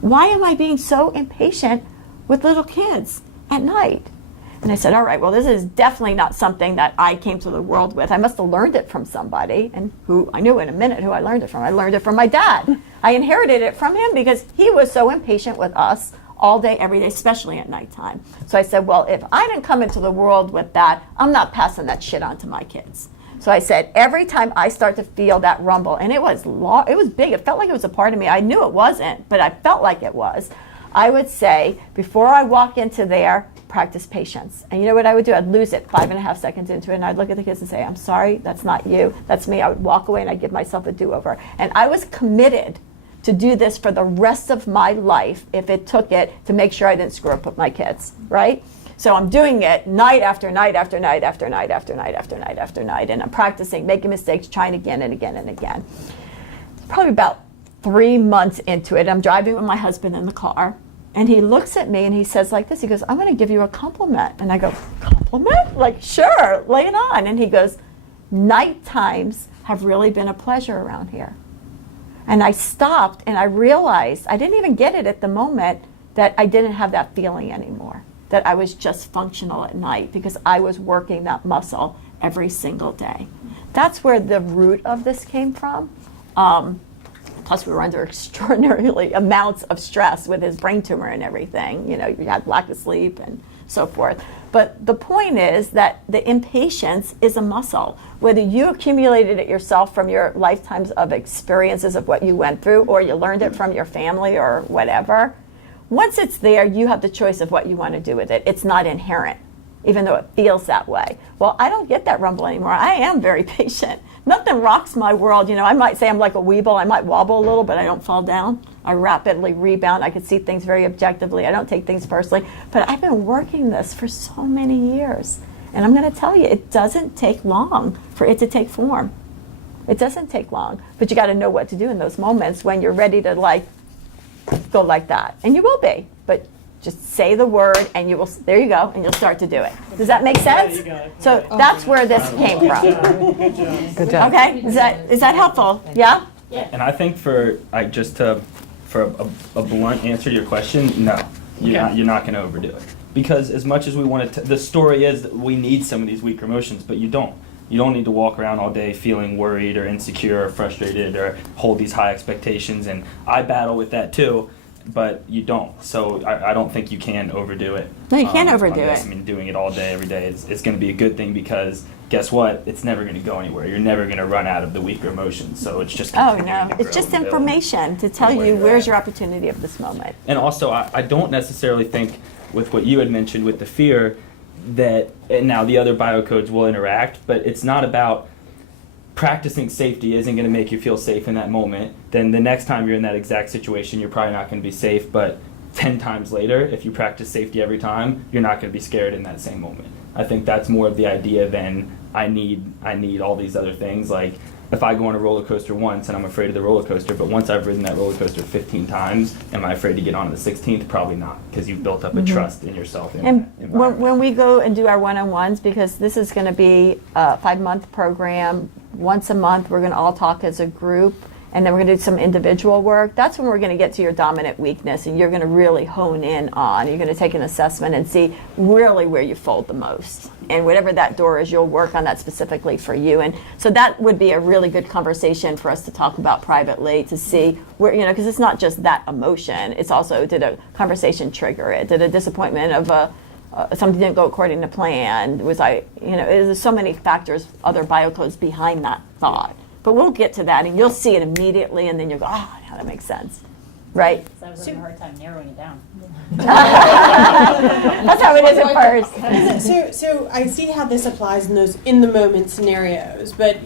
Why am I being so impatient with little kids at night. And I said, all right, well, this is definitely not something that I came to the world with. I must have learned it from somebody, and who I knew in a minute who I learned it from. I learned it from my dad. I inherited it from him because he was so impatient with us all day, every day, especially at nighttime. So I said, well, if I didn't come into the world with that, I'm not passing that shit on to my kids. So I said, every time I start to feel that rumble, and it was big. It felt like it was a part of me. I knew it wasn't, but I felt like it was. I would say, before I walk into there, practice patience. And you know what I would do? I'd lose it 5.5 seconds into it, and I'd look at the kids and say, I'm sorry, that's not you, that's me. I would walk away and I'd give myself a do-over. And I was committed to do this for the rest of my life if it took it to make sure I didn't screw up with my kids, right? So I'm doing it night after night after night after night after night after night after night, and I'm practicing, making mistakes, trying again and again and again. Probably about 3 months into it, I'm driving with my husband in the car, and he looks at me and he says like this, he goes, I'm going to give you a compliment. And I go, compliment? Like, sure, lay it on. And he goes, night times have really been a pleasure around here. And I stopped and I realized, I didn't even get it at the moment, that I didn't have that feeling anymore, that I was just functional at night because I was working that muscle every single day. That's where the root of this came from. Plus, we were under extraordinarily amounts of stress with his brain tumor and everything. You know, you had lack of sleep and so forth. But the point is that the impatience is a muscle. Whether you accumulated it yourself from your lifetimes of experiences of what you went through, or you learned it from your family or whatever, once it's there, you have the choice of what you want to do with it. It's not inherent, even though it feels that way. Well, I don't get that rumble anymore. I am very patient. Nothing rocks my world. You know, I might say I'm like a weeble. I might wobble a little, but I don't fall down. I rapidly rebound. I can see things very objectively. I don't take things personally. But I've been working this for so many years. And I'm going to tell you, it doesn't take long for it to take form. It doesn't take long. But you got to know what to do in those moments when you're ready to, like, go like that. And you will be. But just say the word and you will, there you go, and you'll start to do it. Does that make sense? Yeah, you got it. Oh, Oh, yeah. Yeah. Oh, So that's where this came from. Good job. Good job. Okay? Is that helpful? Yeah? And I think for a blunt answer to your question, no, you're not going to overdo it. Because as much as we want to, the story is that we need some of these weaker emotions, but you don't. You don't need to walk around all day feeling worried or insecure or frustrated or hold these high expectations. And I battle with that too, but you don't. So I don't think you can overdo it. No, you can't on overdo this. it. I mean, doing it all day, every day, it's going to be a good thing because guess what? It's never going to go anywhere. You're never going to run out of the weaker emotions. So it's just Oh, continuing no. to It's grow just and build. information to tell where you you're where's at. your opportunity of this moment. And also, I don't necessarily think with what you had mentioned with the fear that, and now the other biocodes will interact, but it's not about practicing safety isn't going to make you feel safe in that moment. Then the next time you're in that exact situation, you're probably not going to be safe, but 10 times later, if you practice safety every time, you're not going to be scared in that same moment. I think that's more of the idea than I need all these other things. Like if I go on a roller coaster once and I'm afraid of the roller coaster, but once I've ridden that roller coaster 15 times, am I afraid to get on the 16th? Probably not, because you've built up a trust in yourself. In And that environment. when we go and do our one-on-ones, because this is going to be a 5-month program, once a month we're going to all talk as a group, and then we're going to do some individual work. That's when we're going to get to your dominant weakness, and you're going to really hone in on. You're going to take an assessment and see really where you fold the most. And whatever that door is, you'll work on that specifically for you. And so that would be a really good conversation for us to talk about privately to see where, you know, because it's not just that emotion. It's also, did a conversation trigger it? Did a disappointment of something didn't go according to plan? Was I, you know, there's so many factors, other biocodes behind that thought. But we'll get to that, and you'll see it immediately, and then you'll go, oh, yeah, that makes sense. Right? So I was having a hard time narrowing it down. That's how it is at first. So I see how this applies in those in the moment scenarios, but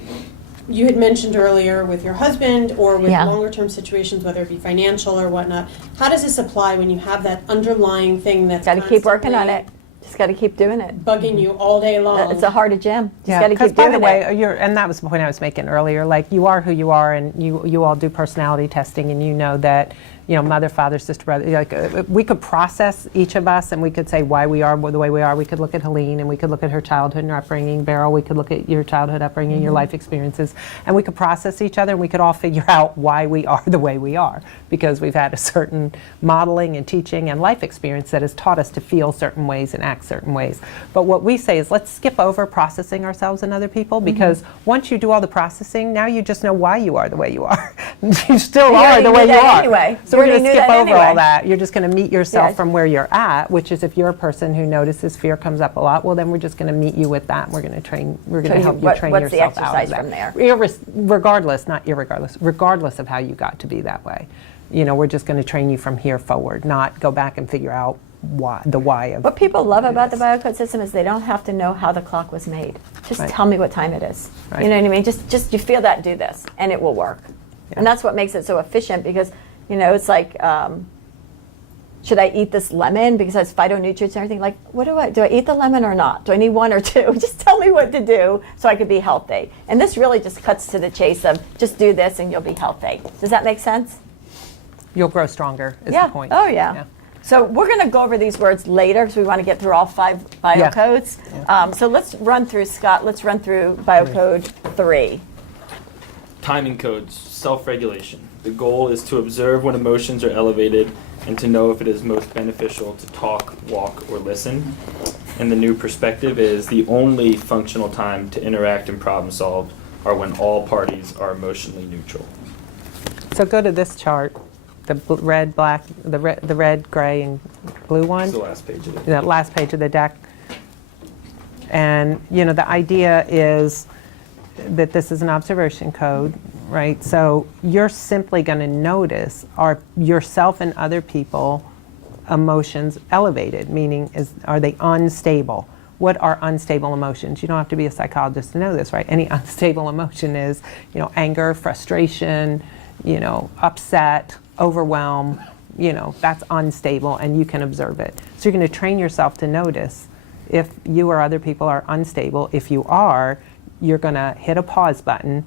you had mentioned earlier with your husband or with Yeah. longer term situations, whether it be financial or whatnot. How does this apply when you have that underlying thing that's Got to keep working on constantly it. Just got to keep doing it. bugging you all day long? It's a harder gym. Just Yeah, got to because keep by doing the way, it. and that was the point I was making earlier. Like you are who you are, and you all do personality testing, and you know that mother, father, sister, brother. Like we could process each of us, and we could say why we are the way we are. We could look at Helene, and we could look at her childhood and her upbringing. Beryl, we could look at your childhood upbringing, your life experiences, and we could process each other, and we could all figure out why we are the way we are, because we've had a certain modeling and teaching and life experience that has taught us to feel certain ways and act certain ways. But what we say is, let's skip over processing ourselves and other people, because once you do all the processing, now you just know why you are the way you are. You still You are already the knew way you that are. anyway. So You we're already going to knew skip that over anyway. all that. You're just going to meet yourself Yes. from where you're at, which is if you're a person who notices fear comes up a lot, well, then we're just going to meet you with that. We're going to train. We're going So to help you what- train what's the yourself out exercise of that. from there? Regardless, not irregardless, regardless of how you got to be that way. We're just going to train you from here forward, not go back and figure out the why of. What people love what it about the is. biocode system is they don't have to know how the clock was made. Just Right. tell me what time it is. Right. You know what I mean? Just you feel that, do this, and it will work. And that's what makes it so efficient, because it's like, should I eat this lemon because it has phytonutrients and everything? Like, do I eat the lemon or not? Do I need one or two? Just tell me what to do so I can be healthy. And this really just cuts to the chase of just do this and you'll be healthy. Does that make sense? You'll grow stronger. Is Yeah. the point. Oh, yeah. So we're going to go over these words later because we want to get through all 5 biocodes. So let's run through, Scott, biocode 3. Timing codes, self-regulation. The goal is to observe when emotions are elevated and to know if it is most beneficial to talk, walk, or listen. And the new perspective is the only functional time to interact and problem solve are when all parties are emotionally neutral. So go to this chart, the red, black, the red, gray, and blue one. It's the last page of it. That last page of the deck. And, the idea is that this is an observation code, right? So you're simply going to notice, are yourself and other people emotions elevated? Meaning, are they unstable? What are unstable emotions? You don't have to be a psychologist to know this, right? Any unstable emotion is, anger, frustration, upset, overwhelm, that's unstable, and you can observe it. So you're going to train yourself to notice if you or other people are unstable. If you are, you're going to hit a pause button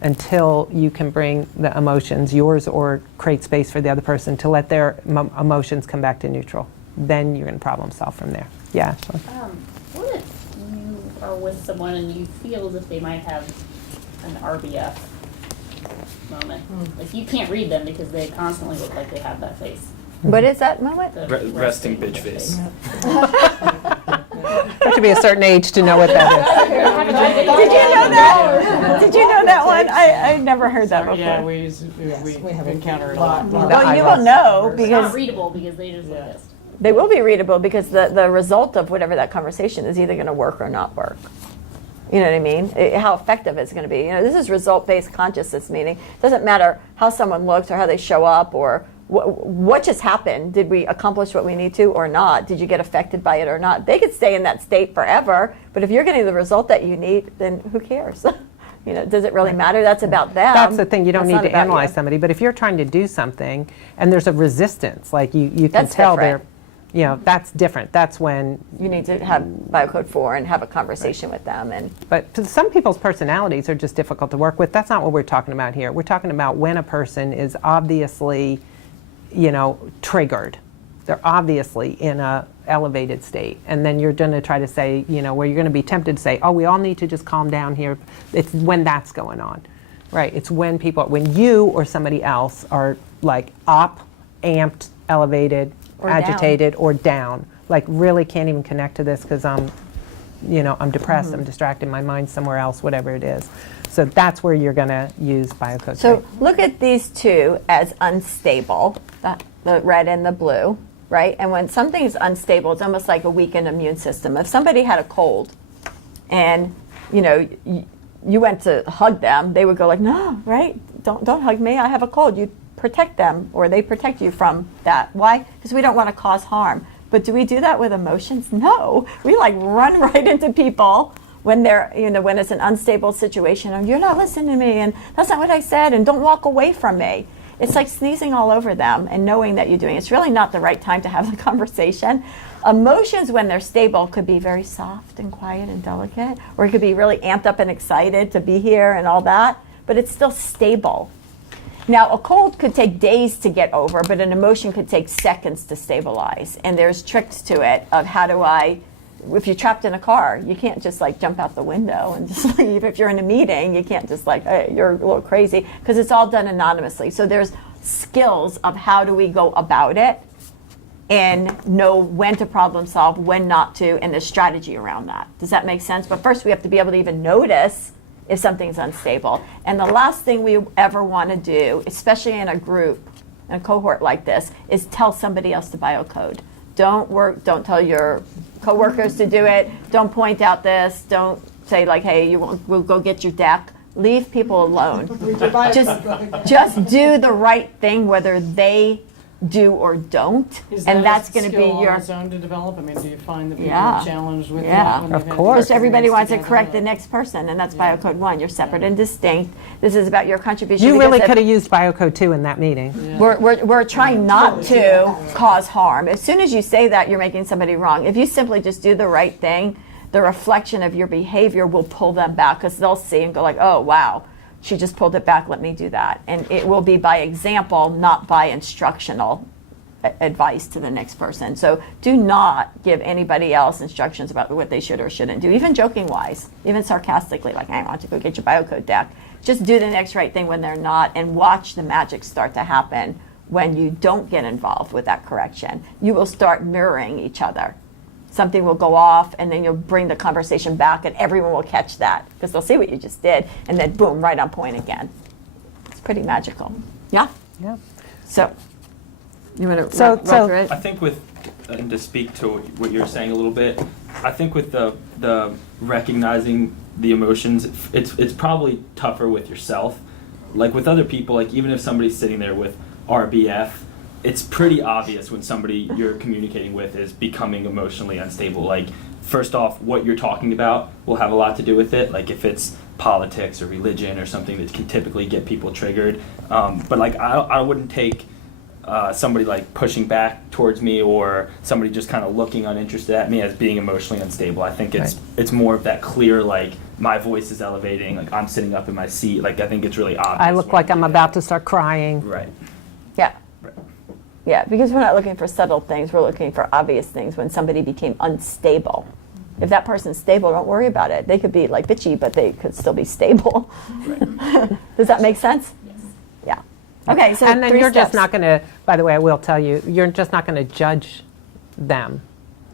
until you can bring the emotions, yours or create space for the other person, to let their emotions come back to neutral. Then you're going to problem solve from there. Yeah. So. What if you are with someone and you feel as if they might have an RBF moment? Like you can't read them because they constantly look like they have that face. What is that moment? The Resting bitch face. You have to be a certain age to know what that Did you know that? Did you know that one? I never heard that before. Yeah, we have encountered a lot. Well, you will know It's not because readable because they just look pissed. they will be readable, because the result of whatever that conversation is either going to work or not work. You know what I mean? How effective it's going to be. This is result-based consciousness, meaning it doesn't matter how someone looks or how they show up or what just happened. Did we accomplish what we need to or not? Did you get affected by it or not? They could stay in that state forever, but if you're getting the result that you need, then who cares? Does it really matter? That's about them. That's the thing. You don't That's need not to about analyze you. somebody, but if you're trying to do something and there's a resistance, like you can That's tell different. that's different. That's when. You need to have biocode 4 and have a conversation with them. But some people's personalities are just difficult to work with. That's not what we're talking about here. We're talking about when a person is obviously, triggered. They're obviously in a elevated state. And then you're going to try to say, where you're going to be tempted to say, oh, we all need to just calm down here. It's when that's going on, right? It's when you or somebody else are like up, amped, elevated, Or agitated, or down. Like really can't even connect to this because I'm depressed, I'm distracted, my mind's somewhere else, whatever it is. So that's where you're going to use biocode. So look at these two as unstable, the red and the blue, right? And when something is unstable, it's almost like a weakened immune system. If somebody had a cold and, you went to hug them, they would go like, no, right? Don't hug me, I have a cold. You protect them, or they protect you from that. Why? Because we don't want to cause harm. But do we do that with emotions? No. We run right into people when they're, when it's an unstable situation, and you're not listening to me, and that's not what I said, and don't walk away from me. It's like sneezing all over them and knowing that you're doing it. It's really not the right time to have the conversation. Emotions, when they're stable, could be very soft and quiet and delicate, or it could be really amped up and excited to be here and all that, but it's still stable. Now, a cold could take days to get over, but an emotion could take seconds to stabilize. And there's tricks to it of how do I, if you're trapped in a car, you can't just like jump out the window and just leave. If you're in a meeting, you can't just like, hey, you're a little crazy, because it's all done anonymously. So there's skills of how do we go about it and know when to problem solve, when not to, and the strategy around that. Does that make sense? But first we have to be able to even notice if something's unstable. And the last thing we ever want to do, especially in a group, in a cohort like this, is tell somebody else to biocode. Don't tell your coworkers to do it. Don't point out this. Don't say like, hey, we'll go get your deck. Leave people alone. Just do the right thing, whether they do or don't, Is and that that's a going to be skill on your. its own to develop? I mean, do you find that people Yeah. are challenged with Yeah. that when Of they've had course. Because everybody experience wants to together? correct the next person, and that's Biocode 1. You're separate and distinct. This is about your contribution. You because really if- could have used BioCode 2 in that meeting. We're trying not to cause harm. As soon as you say that, you're making somebody wrong. If you simply just do the right thing, the reflection of your behavior will pull them back, because they'll see and go like, oh, wow, she just pulled it back, let me do that. And it will be by example, not by instructional advice to the next person. So do not give anybody else instructions about what they should or shouldn't do, even joking wise, even sarcastically, like, I want to go get your biocode deck. Just do the next right thing when they're not, and watch the magic start to happen when you don't get involved with that correction. You will start mirroring each other. Something will go off, and then you'll bring the conversation back, and everyone will catch that, because they'll see what you just did, and then boom, right on point again. It's pretty magical. Yeah? Yeah. So, you want to So- run so- through it? I think with, and to speak to what you're saying a little bit, I think with the recognizing the emotions, it's probably tougher with yourself. Like with other people, like even if somebody's sitting there with RBF, it's pretty obvious when somebody you're communicating with is becoming emotionally unstable. Like, first off, what you're talking about will have a lot to do with it. Like if it's politics or religion or something that can typically get people triggered. But like I wouldn't take somebody like pushing back towards me or somebody just kind of looking uninterested at me as being emotionally unstable. I think it's more of that clear, like my voice is elevating, like I'm sitting up in my seat. Like I think it's really obvious. I look like I'm about to start crying. Right. Yeah. Right. Yeah, because we're not looking for subtle things, we're looking for obvious things when somebody became unstable. If that person's stable, don't worry about it. They could be like bitchy, but they could still be stable. Does that make sense? Yes. Yeah. Okay, so And then 3 you're steps. just not going to, by the way, I will tell you, you're just not going to judge them.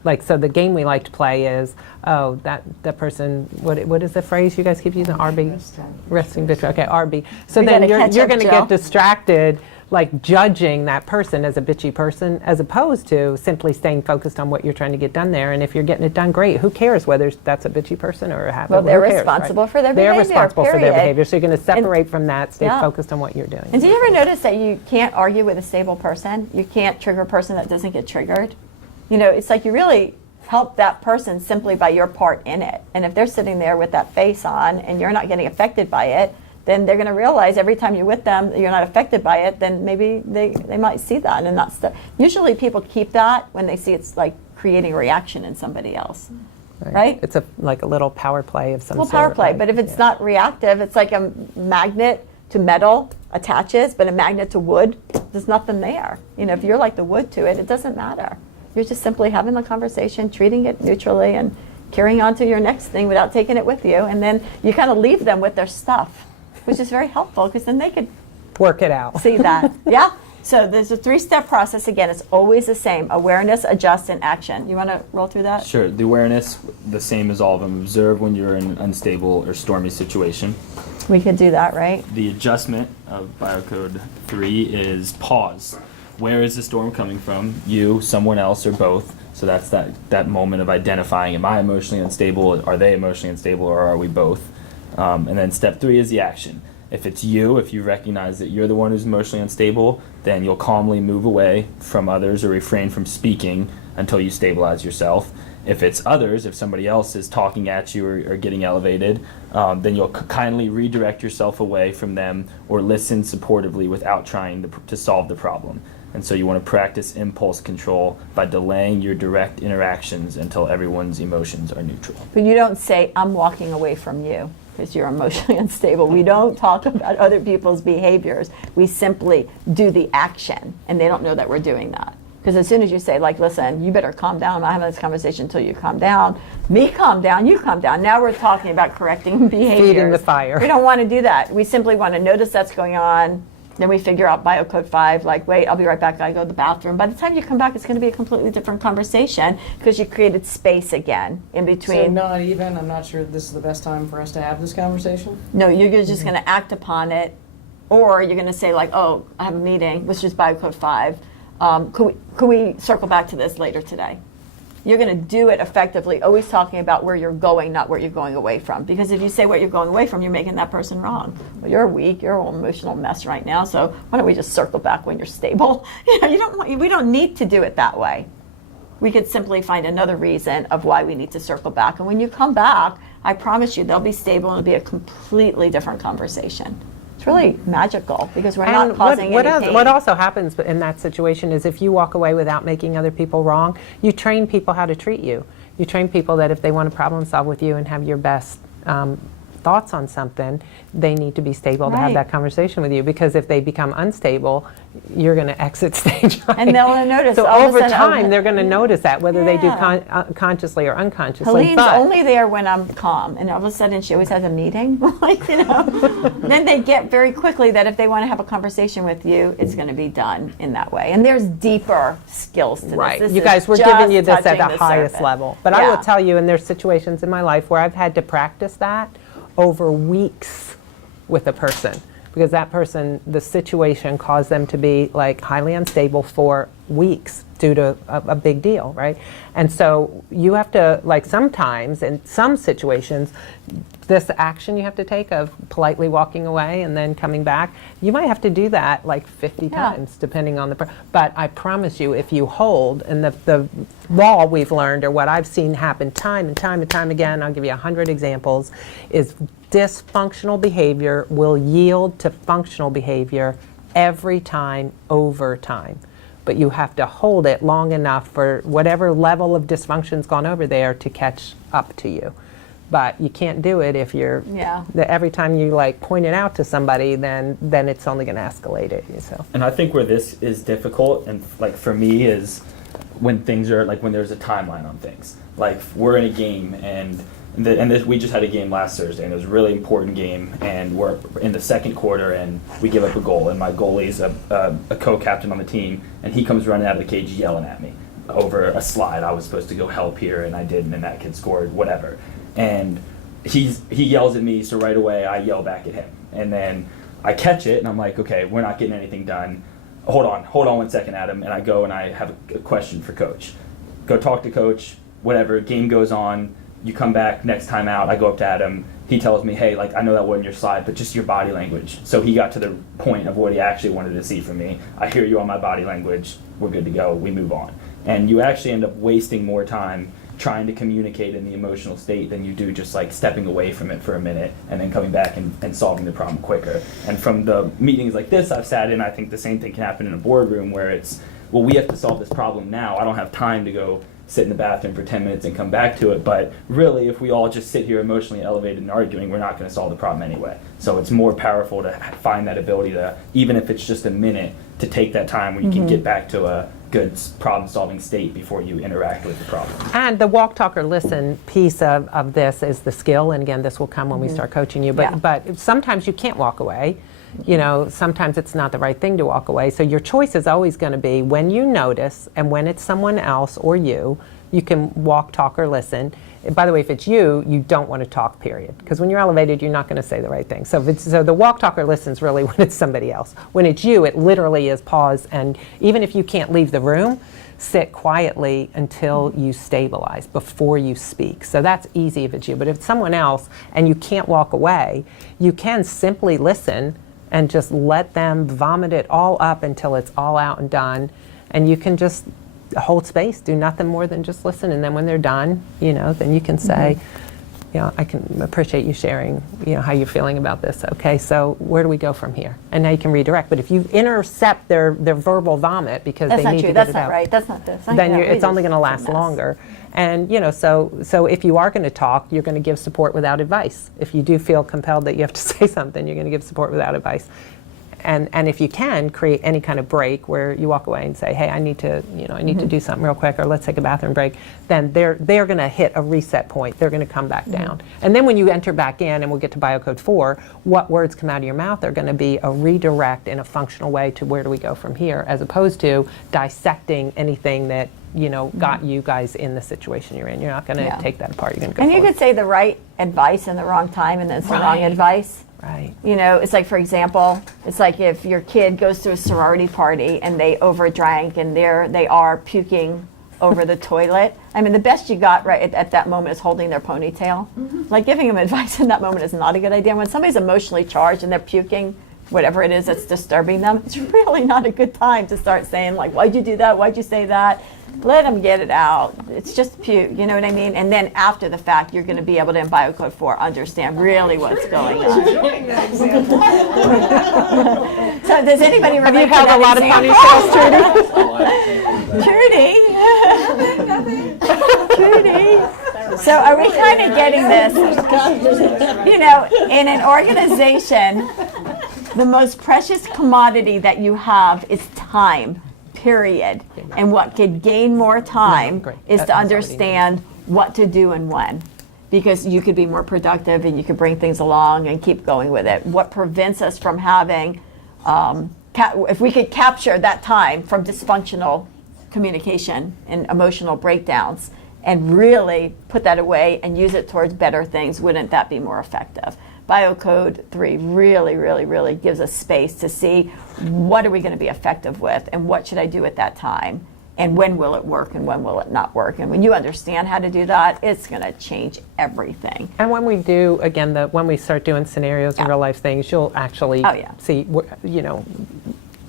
Like, so the game we like to play is, oh, that person, what is the phrase you guys keep using? RB? Resting bitch. Okay, RB. So We then gotta catch you're up, going to Jill. get distracted, like judging that person as a bitchy person, as opposed to simply staying focused on what you're trying to get done there. And if you're getting it done, great. Who cares whether that's a bitchy person or a happy? Well, they're who cares, responsible right? for their They're behavior, responsible for their period. behavior. So you're going to separate from that, stay Yeah. focused on what you're doing. And do you ever notice that you can't argue with a stable person? You can't trigger a person that doesn't get triggered? You know, it's like you really help that person simply by your part in it. And if they're sitting there with that face on and you're not getting affected by it, then they're going to realize every time you're with them you're not affected by it, then maybe they might see that and not stuff. Usually people keep that when they see it's like creating a reaction in somebody else. Right? It's like a little power play of some Well, sort. power play, right? but if it's Yeah. not reactive, it's like a magnet to metal attaches, but a magnet to wood, there's nothing there. You know, if you're like the wood to it, it doesn't matter. You're just simply having the conversation, treating it neutrally, and carrying on to your next thing without taking it with you. And then you kind of leave them with their stuff, which is very helpful because then they could Work it out. see that. Yeah? So there's a 3-step process. Again, it's always the same: awareness, adjust, and action. You want to roll through that? Sure. The awareness, the same as all of them. Observe when you're in an unstable or stormy situation. We could do that, right? The adjustment of Biocode 3 is pause. Where is the storm coming from? You, someone else, or both? So that's that moment of identifying, am I emotionally unstable? Are they emotionally unstable, or are we both? And then step 3 is the action. If it's you, if you recognize that you're the one who's emotionally unstable, then you'll calmly move away from others or refrain from speaking until you stabilize yourself. If it's others, if somebody else is talking at you or getting elevated, then you'll kindly redirect yourself away from them or listen supportively without trying to solve the problem. And so you want to practice impulse control by delaying your direct interactions until everyone's emotions are neutral. But you don't say, I'm walking away from you. because you're emotionally unstable. We don't talk about other people's behaviors. We simply do the action, and they don't know that we're doing that. Because as soon as you say, like, listen, you better calm down, I'm not having this conversation until you calm down, me calm down, you calm down. Now we're talking about correcting behaviors. Feeding the fire. We don't want to do that. We simply want to notice that's going on. Then we figure out Biocode 5, like, wait, I'll be right back, I go to the bathroom. By the time you come back, it's going to be a completely different conversation because you created space again in So between. not even, I'm not sure this is the best time for us to have this conversation. No, you're just going to act upon it, or you're going to say, like, oh, I have a meeting, which is Biocode 5. Could we circle back to this later today? You're going to do it effectively, always talking about where you're going, not where you're going away from. Because if you say what you're going away from, you're making that person wrong. Well, you're weak, you're an emotional mess right now, so why don't we just circle back when you're stable? We don't need to do it that way. We could simply find another reason of why we need to circle back. And when you come back, I promise you, they'll be stable and it'll be a completely different conversation. It's really magical because we're not causing any pain. What also happens in that situation is if you walk away without making other people wrong, you train people how to treat you. You train people that if they want to problem solve with you and have your best thoughts on something, they need to be stable to have Right. that conversation with you, because if they become unstable, you're going to exit stage right? And they'll notice So all of a over sudden, time, they're going to notice that, whether they do Yeah. consciously or unconsciously. Helene's but only there when I'm calm, and all of a sudden she always has a meeting. Like, then they get very quickly that if they want to have a conversation with you, it's going to be done in that way. And there's deeper skills to this. Right. This You is guys, we're just giving you this at touching the the highest surface. level. But I will Yeah. tell you, and there's situations in my life where I've had to practice that over weeks with a person, because that person, the situation caused them to be like highly unstable for weeks due to a big deal, right? And so you have to, like, sometimes in some situations, this action you have to take of politely walking away and then coming back, you might have to do that like 50 Yeah. times depending on the but I promise you, if you hold, and the law we've learned, or what I've seen happen time and time and time again, I'll give you 100 examples, is dysfunctional behavior will yield to functional behavior every time over time. But you have to hold it long enough for whatever level of dysfunction's gone over there to catch up to you. But you can't do it if you're, Yeah. every time you like point it out to somebody, then it's only going to escalate it. So. And I think where this is difficult, and like for me, is when things are like when there's a timeline on things. Like we're in a game, we just had a game last Thursday, and it was a really important game, and we're in the second quarter, and we give up a goal, and my goalie's a co-captain on the team, and he comes running out of the cage yelling at me over a slide. I was supposed to go help here, and I didn't, and that kid scored, whatever. And he yells at me, so right away I yell back at him, and then I catch it, and I'm like, okay, we're not getting anything done. Hold on 1 second, Adam, and I go and I have a question for coach. Go talk to coach, whatever, game goes on. You come back next time out, I go up to Adam, he tells me, hey, like, I know that wasn't your slide, but just your body language. So he got to the point of what he actually wanted to see from me. I hear you on my body language, we're good to go, we move on. And you actually end up wasting more time trying to communicate in the emotional state than you do just like stepping away from it for a minute and then coming back and solving the problem quicker. And from the meetings like this I've sat in, I think the same thing can happen in a boardroom where it's, well, we have to solve this problem now. I don't have time to go sit in the bathroom for 10 minutes and come back to it. But really, if we all just sit here emotionally elevated and arguing, we're not going to solve the problem anyway. So it's more powerful to find that ability to, even if it's just a minute, to take that time where you can get back to a good problem-solving state before you interact with the problem. And the walk, talk, or listen piece of this is the skill. And again, this will come when we start coaching you. But, Yeah. but sometimes you can't walk away. You know, sometimes it's not the right thing to walk away. So your choice is always going to be when you notice, and when it's someone else or you can walk, talk, or listen. By the way, if it's you don't want to talk, period. Because when you're elevated, you're not going to say the right thing. So the walk, talk, or listen is really when it's somebody else. When it's you, it literally is pause. And even if you can't leave the room, sit quietly until you stabilize before you speak. So that's easy if it's you. But if it's someone else and you can't walk away, you can simply listen and just let them vomit it all up until it's all out and done. And you can just hold space, do nothing more than just listen. And then when they're done, then you can say, I can appreciate you sharing, how you're feeling about this. Okay, so where do we go from here? And now you can redirect. But if you intercept their verbal vomit because That's they not need true. to get That's it not out, right. That's not this. then it's only going to last longer. And, so if you are going to talk, you're going to give support without advice. If you do feel compelled that you have to say something, you're going to give support without advice. And if you can, create any kind of break where you walk away and say, hey, I need to do something real quick, or let's take a bathroom break, then they're going to hit a reset point. They're going to come back down. And then when you enter back in, and we'll get to Biocode 4, what words come out of your mouth are going to be a redirect in a functional way to where do we go from here, as opposed to dissecting anything that got you guys in the situation you're in. You're not going to take that apart. You're going to go And you forward. could say the right advice in the wrong time, and then it's the wrong advice. Right. It's like, for example, it's like if your kid goes to a sorority party and they overdrank and they are puking over the toilet. I mean, the best you got right at that moment is holding their ponytail. Like, giving them advice in that moment is not a good idea. When somebody's emotionally charged and they're puking, whatever it is that's disturbing them, it's really not a good time to start saying, like, why'd you do that? Why'd you say that? Let them get it out. It's just puke, you know what I mean? And then after the fact, you're going to be able to, in Biocode 4, understand really what's going on. So does anybody Have you relate to held a that lot of example? ponytails, Trudy? Trudy. So are we kind of getting this? In an organization, the most precious commodity that you have is time, period. And what could gain more time great. is That's to already understand what to do and when. Because you could be more productive and you could bring things along and keep going with it. What prevents us from having, if we could capture that time from dysfunctional communication and emotional breakdowns and really put that away and use it towards better things, wouldn't that be more effective? Biocode 3 really, really, really gives us space to see what are we going to be effective with and what should I do at that time and when will it work and when will it not work. And when you understand how to do that, it's going to change everything. And when we do, again, when we start doing scenarios and real life things, you'll actually see,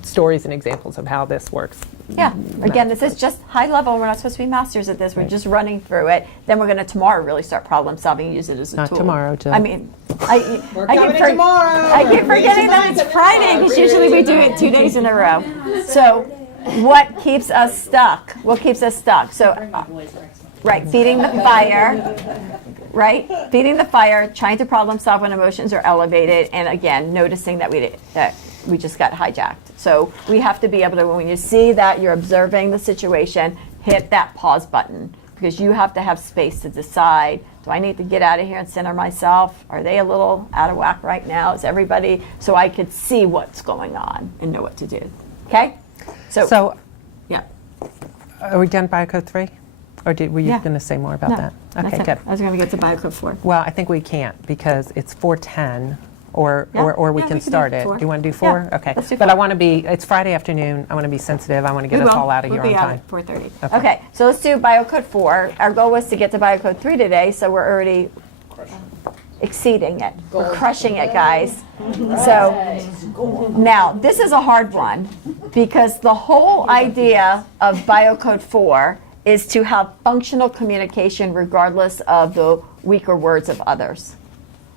stories and examples of how this works. Yeah. Again, this is just high level. We're not supposed to be masters at this. We're just running through it. Then we're going to tomorrow really start problem solving and use it as a Not tool. tomorrow, Jill. I mean, I keep tomorrow. I keep forgetting that it's Friday because usually we do it 2 days in a row. So what keeps us stuck? What keeps us stuck? So, right, feeding the fire. Right? Feeding the fire, trying to problem solve when emotions are elevated, and again, noticing that we just got hijacked. So we have to be able to, when you see that you're observing the situation, hit that pause button because you have to have space to decide, do I need to get out of here and center myself? Are they a little out of whack right now? Is everybody, so I could see what's going on and know what to do. Okay? So yeah. are we done Biocode 3? Or were you going to say more about that? That's Okay, it. good. I was going to get to Biocode 4. Well, I think we can't because it's 4:10, or we Yeah, can we can start do it. 4. Do you want to do 4? Yeah, okay. let's do But 4. I want to it's Friday afternoon. I want to be sensitive. I want to get us all out of here on time. We'll be out at 4:30. Okay, so let's do Biocode 4. Our goal was to get to Biocode 3 today, so we're already exceeding it. We're crushing it, guys. So now, this is a hard one because the whole idea of Biocode 4 is to have functional communication regardless of the weaker words of others,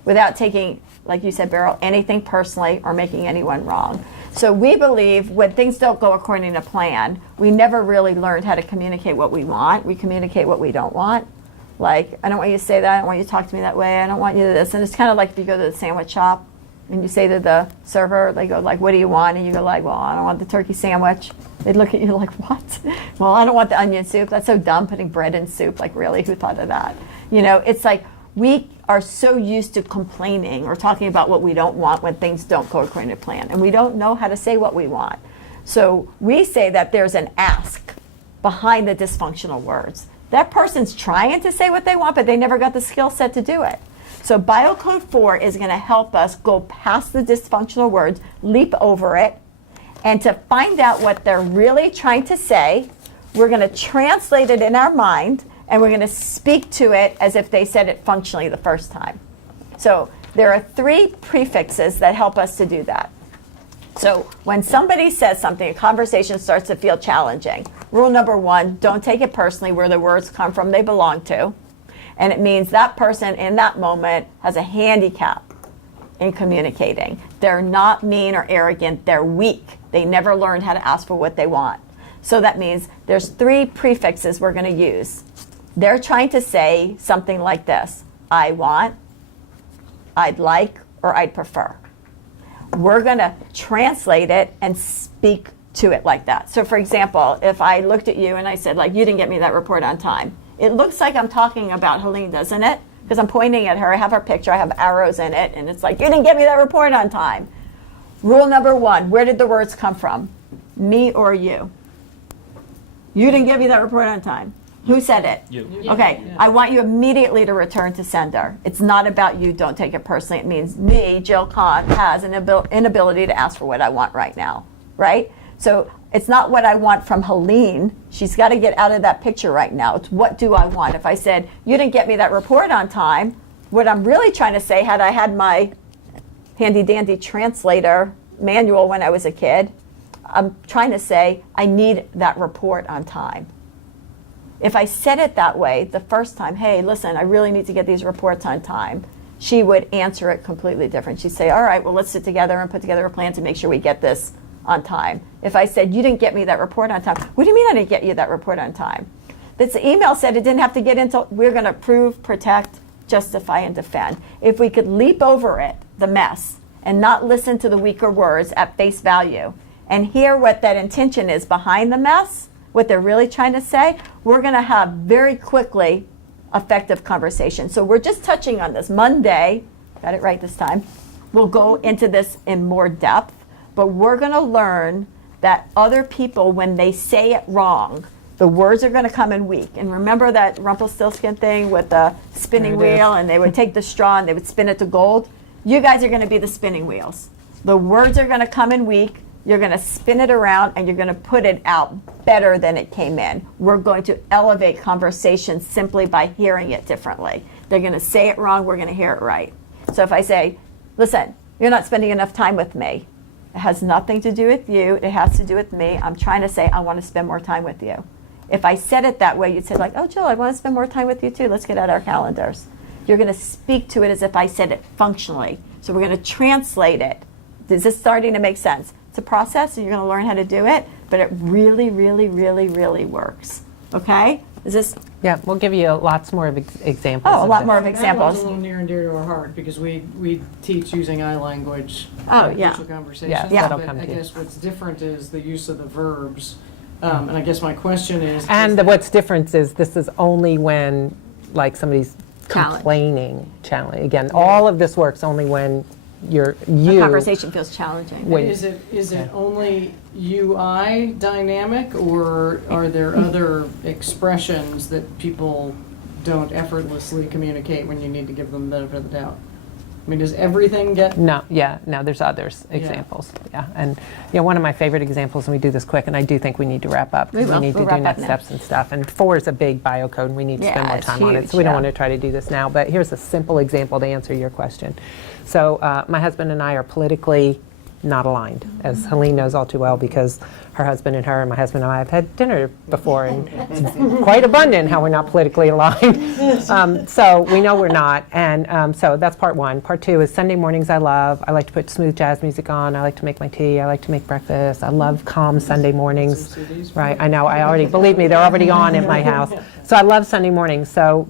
without taking, like you said, Beryl, anything personally or making anyone wrong. So we believe when things don't go according to plan, we never really learned how to communicate what we want. We communicate what we don't want. Like, I don't want you to say that. I don't want you to talk to me that way. I don't want you to this. And it's kind of like if you go to the sandwich shop and you say to the server, they go like, what do you want? And you go like, well, I don't want the turkey sandwich. They'd look at you like, what? Well, I don't want the onion soup. That's so dumb, putting bread in soup. Like, really, who thought of that? It's like we are so used to complaining or talking about what we don't want when things don't go according to plan. And we don't know how to say what we want. So we say that there's an ask behind the dysfunctional words. That person's trying to say what they want, but they never got the skill set to do it. So Biocode 4 is going to help us go past the dysfunctional words, leap over it, and to find out what they're really trying to say. We're going to translate it in our mind, and we're going to speak to it as if they said it functionally the first time. So there are 3 prefixes that help us to do that. So when somebody says something, a conversation starts to feel challenging. Rule number 1, don't take it personally where the words come from, they belong to. And it means that person in that moment has a handicap in communicating. They're not mean or arrogant, they're weak. They never learned how to ask for what they want. So that means there's 3 prefixes we're going to use. They're trying to say something like this: I want, I'd like, or I'd prefer. We're going to translate it and speak to it like that. So for example, if I looked at you and I said, like, you didn't get me that report on time, it looks like I'm talking about Helene, doesn't it? Because I'm pointing at her, I have her picture, I have arrows in it, and it's like, you didn't get me that report on time. Rule number 1, where did the words come from? Me or you? You didn't give me that report on time. Who said it? You. Okay, I want you immediately to return to sender. It's not about you, don't take it personally. It means me, Jill Kahn, has an inability to ask for what I want right now, right? So it's not what I want from Helene. She's got to get out of that picture right now. It's what do I want? If I said, you didn't get me that report on time, what I'm really trying to say, had I had my handy dandy translator manual when I was a kid, I'm trying to say, I need that report on time. If I said it that way the first time, hey, listen, I really need to get these reports on time, she would answer it completely different. She'd say, all right, well, let's sit together and put together a plan to make sure we get this on time. If I said, you didn't get me that report on time, what do you mean I didn't get you that report on time? This email said it didn't have to get into, we're going to prove, protect, justify, and defend. If we could leap over it, the mess, and not listen to the weaker words at face value, and hear what that intention is behind the mess, what they're really trying to say, we're going to have very quickly effective conversation. So we're just touching on this. Monday, got it right this time, we'll go into this in more depth, but we're going to learn that other people, when they say it wrong, the words are going to come in weak. And remember that Rumpelstiltskin thing with the spinning wheel, and they would take the straw and they would spin it to gold? You guys are going to be the spinning wheels. The words are going to come in weak. You're going to spin it around and you're going to put it out better than it came in. We're going to elevate conversation simply by hearing it differently. They're going to say it wrong, we're going to hear it right. So if I say, listen, you're not spending enough time with me, it has nothing to do with you, it has to do with me. I'm trying to say I want to spend more time with you. If I said it that way, you'd say like, oh, Jill, I want to spend more time with you too. Let's get out our calendars. You're going to speak to it as if I said it functionally. So we're going to translate it. Is this starting to make sense? It's a process, and you're going to learn how to do it, but it really, really, really, really works. Okay? Is this? Yeah, we'll give you lots more of examples. Oh, a of lot this. more of That one's examples. a little near and dear to our heart because we teach using iLanguage. Oh, yeah. Social conversations. Yeah, Yeah. that'll But come I to you. guess what's different is the use of the verbs. And I guess my question is. What's different is this is only when, like, somebody's Challenge. complaining, challenge. Again, all of this works only when The conversation feels challenging. When- Is it only UI dynamic, or are there other expressions that people don't effortlessly communicate when you need to give them the benefit of the doubt? I mean, does everything get? No, there's others examples. Yeah, and one of my favorite examples, and we do this quick, and I do think we need to wrap up We because will. we need We'll to do wrap up next now. steps and stuff. And 4 is a big biocode, and we need to spend Yeah, more it's time on it. huge, So we don't yeah. want to try to do this now. But here's a simple example to answer your question. So my husband and I are politically not aligned, as Helene knows all too well, because her husband and her and my husband and I have had dinner before, and it's quite abundant how we're not politically aligned. So we know we're not, and so that's part 1. Part 2 is Sunday mornings I love. I like to put smooth jazz music on. I like to make my tea. I like to make breakfast. I love calm Sunday mornings. Right, I know, believe me, they're already on at my house. So I love Sunday mornings. So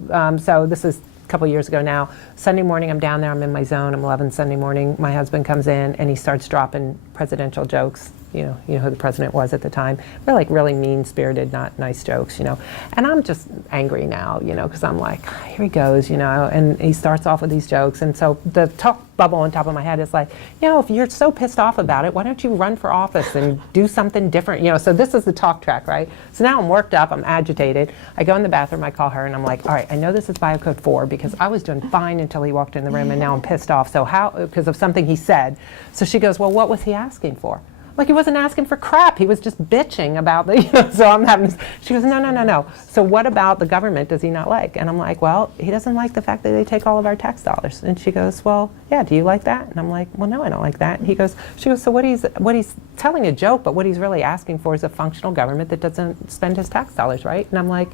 this is couple years ago now. Sunday morning, I'm down there, I'm in my zone, I'm loving Sunday morning. My husband comes in and he starts dropping presidential jokes. You know who the president was at the time. They're like really mean-spirited, not nice jokes, And I'm just angry now, because I'm like, here he goes, and he starts off with these jokes. And so the talk bubble on top of my head is like, if you're so pissed off about it, why don't you run for office and do something different? So this is the talk track, right? So now I'm worked up, I'm agitated. I go in the bathroom, I call her, and I'm like, all right, I know this is biocode 4 because I was doing fine until he walked in the room, and now I'm pissed off. So how, because of something he said. So she goes, well, what was he asking for? Like, he wasn't asking for crap. He was just bitching about the, so I'm having this, she goes, no. So what about the government does he not like? And I'm like, well, he doesn't like the fact that they take all of our tax dollars. And she goes, well, yeah, do you like that? And I'm like, well, no, I don't like that. And she goes, so what he's telling a joke, but what he's really asking for is a functional government that doesn't spend his tax dollars, right? And I'm like,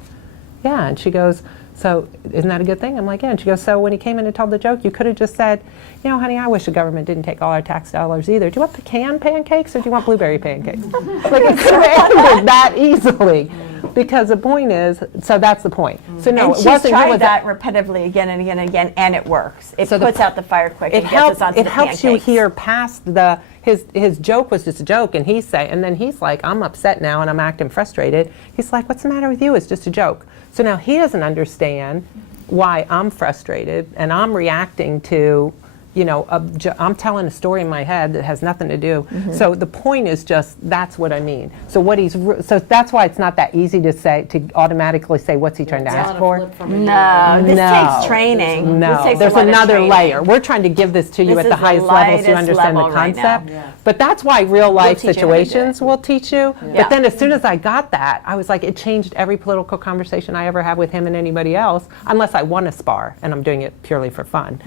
yeah. And she goes, So isn't that a good thing? I'm like, yeah. And she goes, so when he came in and told the joke, you could have just said, you know, honey, I wish the government didn't take all our tax dollars either. Do you want pecan pancakes or do you want blueberry pancakes? Like, it could have ended that easily. Because the point is, so that's the point. So no, And it she's wasn't you tried with that repetitively again and again and again, and it works. It So the puts out the fire quick it and gets us onto it the helps you pancakes. hear past the his joke was just a joke, and then he's like, I'm upset now and I'm acting frustrated. He's like, what's the matter with you? It's just a joke. So now he doesn't understand why I'm frustrated and I'm reacting to, you know, I'm telling a story in my head that has nothing to do. So the point is just, that's what I mean. So so that's why it's not that easy to say, to automatically say, what's he trying to It's ask not a for? flip from a No, this No. takes training. This No, takes a there's lot of another training. layer. We're trying to give this to you This at the is the highest level so you lightest understand the level right now. concept. Yeah. But that's why real life teach you how to do it. situations will teach you. Yeah. But then as soon as I got that, I was like, it changed every political conversation I ever have with him and anybody else, unless I want to spar and I'm doing it purely for fun.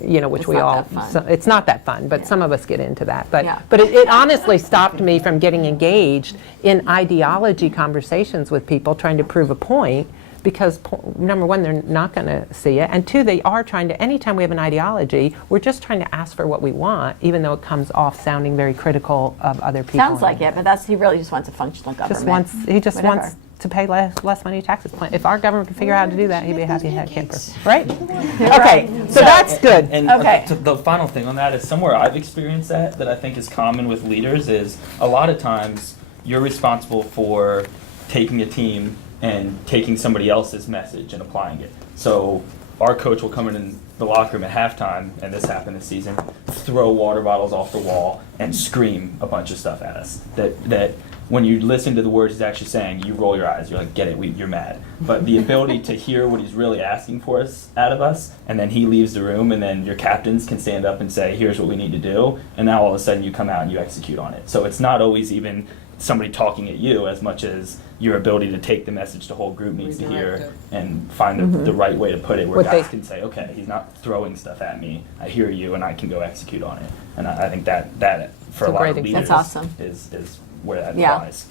You know, which It's we not all, that fun. so, it's not that fun, but some of us get into that. But Yeah. but it honestly stopped me from getting engaged in ideology conversations with people trying to prove a point. Because number one, they're not going to see it, and two, they are trying to. Anytime we have an ideology, we're just trying to ask for what we want, even though it comes off sounding very critical of other people. Sounds like it, but he really just wants a functional government. He just Whatever. wants to pay less money taxes. If our government could figure out how to do that, he'd be a happy head camper, right? Okay, so that's good. And Okay. the final thing on that is somewhere I've experienced that I think is common with leaders is a lot of times you're responsible for taking a team and taking somebody else's message and applying it. So our coach will come in the locker room at halftime, and this happened this season, throw water bottles off the wall and scream a bunch of stuff at us. That when you listen to the words he's actually saying, you roll your eyes. You're like, get it, you're mad. But the ability to hear what he's really asking for us out of us, and then he leaves the room, and then your captains can stand up and say, here's what we need to do, and now all of a sudden you come out and you execute on it. So it's not always even somebody talking at you as much as your ability to take the message the whole group needs to hear and find the right way to put it where What guys they- can say, okay, he's not throwing stuff at me. I hear you and I can go execute on it. And I think that for It's a a lot of great leaders example. That's awesome. is where that Yeah. applies.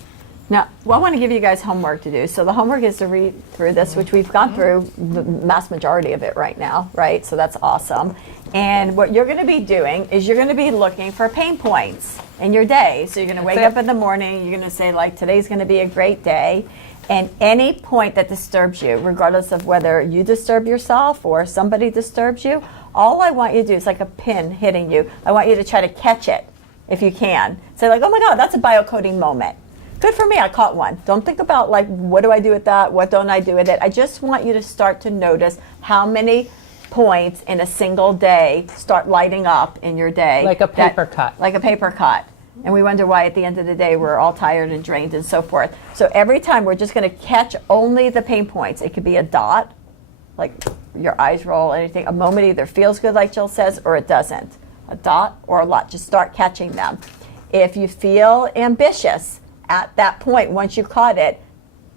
Now, well, I want to give you guys homework to do. So the homework is to read through this, which we've gone through the mass majority of it right now, right? So that's awesome. And what you're going to be doing is you're going to be looking for pain points in your day. So you're going to wake up in the morning, you're going to say, like, today's going to be a great day. And any point that disturbs you, regardless of whether you disturb yourself or somebody disturbs you, all I want you to do is like a pin hitting you. I want you to try to catch it if you can. Say, like, oh my God, that's a biocoding moment. Good for me, I caught one. Don't think about, like, what do I do with that? What don't I do with it? I just want you to start to notice how many points in a single day start lighting up in your day. Like a paper cut. Like a paper cut. And we wonder why at the end of the day we're all tired and drained and so forth. So every time we're just going to catch only the pain points. It could be a dot, like your eyes roll, anything. A moment either feels good, like Jill says, or it doesn't. A dot or a lot. Just start catching them. If you feel ambitious at that point, once you caught it,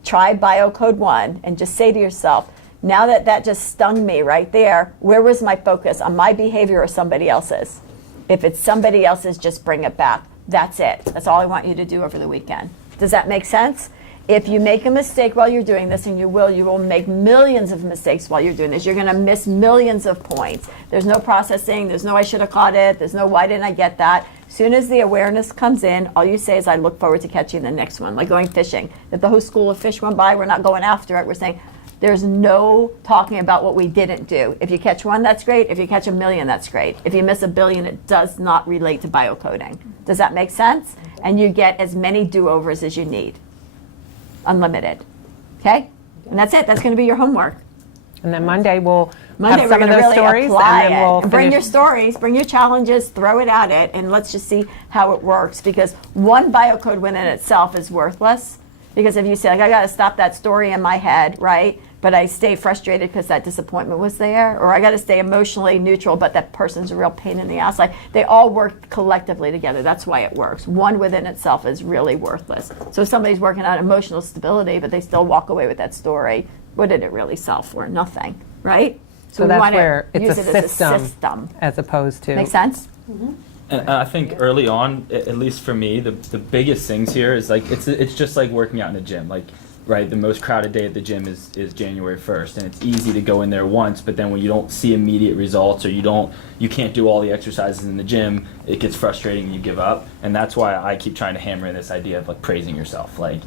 try Biocode 1 and just say to yourself, now that just stung me right there, where was my focus? On my behavior or somebody else's? If it's somebody else's, just bring it back. That's it. That's all I want you to do over the weekend. Does that make sense? If you make a mistake while you're doing this, and you will make millions of mistakes while you're doing this. You're going to miss millions of points. There's no processing. There's no I should have caught it. There's no why didn't I get that. As soon as the awareness comes in, all you say is I look forward to catching the next one, like going fishing. If the whole school of fish went by, we're not going after it. We're saying there's no talking about what we didn't do. If you catch one, that's great. If you catch a million, that's great. If you miss a billion, it does not relate to biocoding. Does that make sense? And you get as many do-overs as you need. Unlimited. Okay? And that's it. That's going to be your homework. And then Monday we'll Monday have we're some of going to those really stories, apply and then it. we'll And bring your finish. stories, bring your challenges, throw it at it, and let's just see how it works. Because one biocode win in itself is worthless. Because if you say, like, I got to stop that story in my head, right? But I stay frustrated because that disappointment was there, or I got to stay emotionally neutral, but that person's a real pain in the ass. Like, they all work collectively together. That's why it works. One within itself is really worthless. So if somebody's working on emotional stability, but they still walk away with that story, what did it really sell for? Nothing, right? So we that's wanna where it's use a it as system, a system. as opposed to. Make sense? And I think early on, at least for me, the biggest things here is like it's just like working out in a gym. Like right? The most crowded day at the gym is January 1st, and it's easy to go in there once, but then when you don't see immediate results or you can't do all the exercises in the gym, it gets frustrating and you give up. And that's why I keep trying to hammer in this idea of like praising yourself, like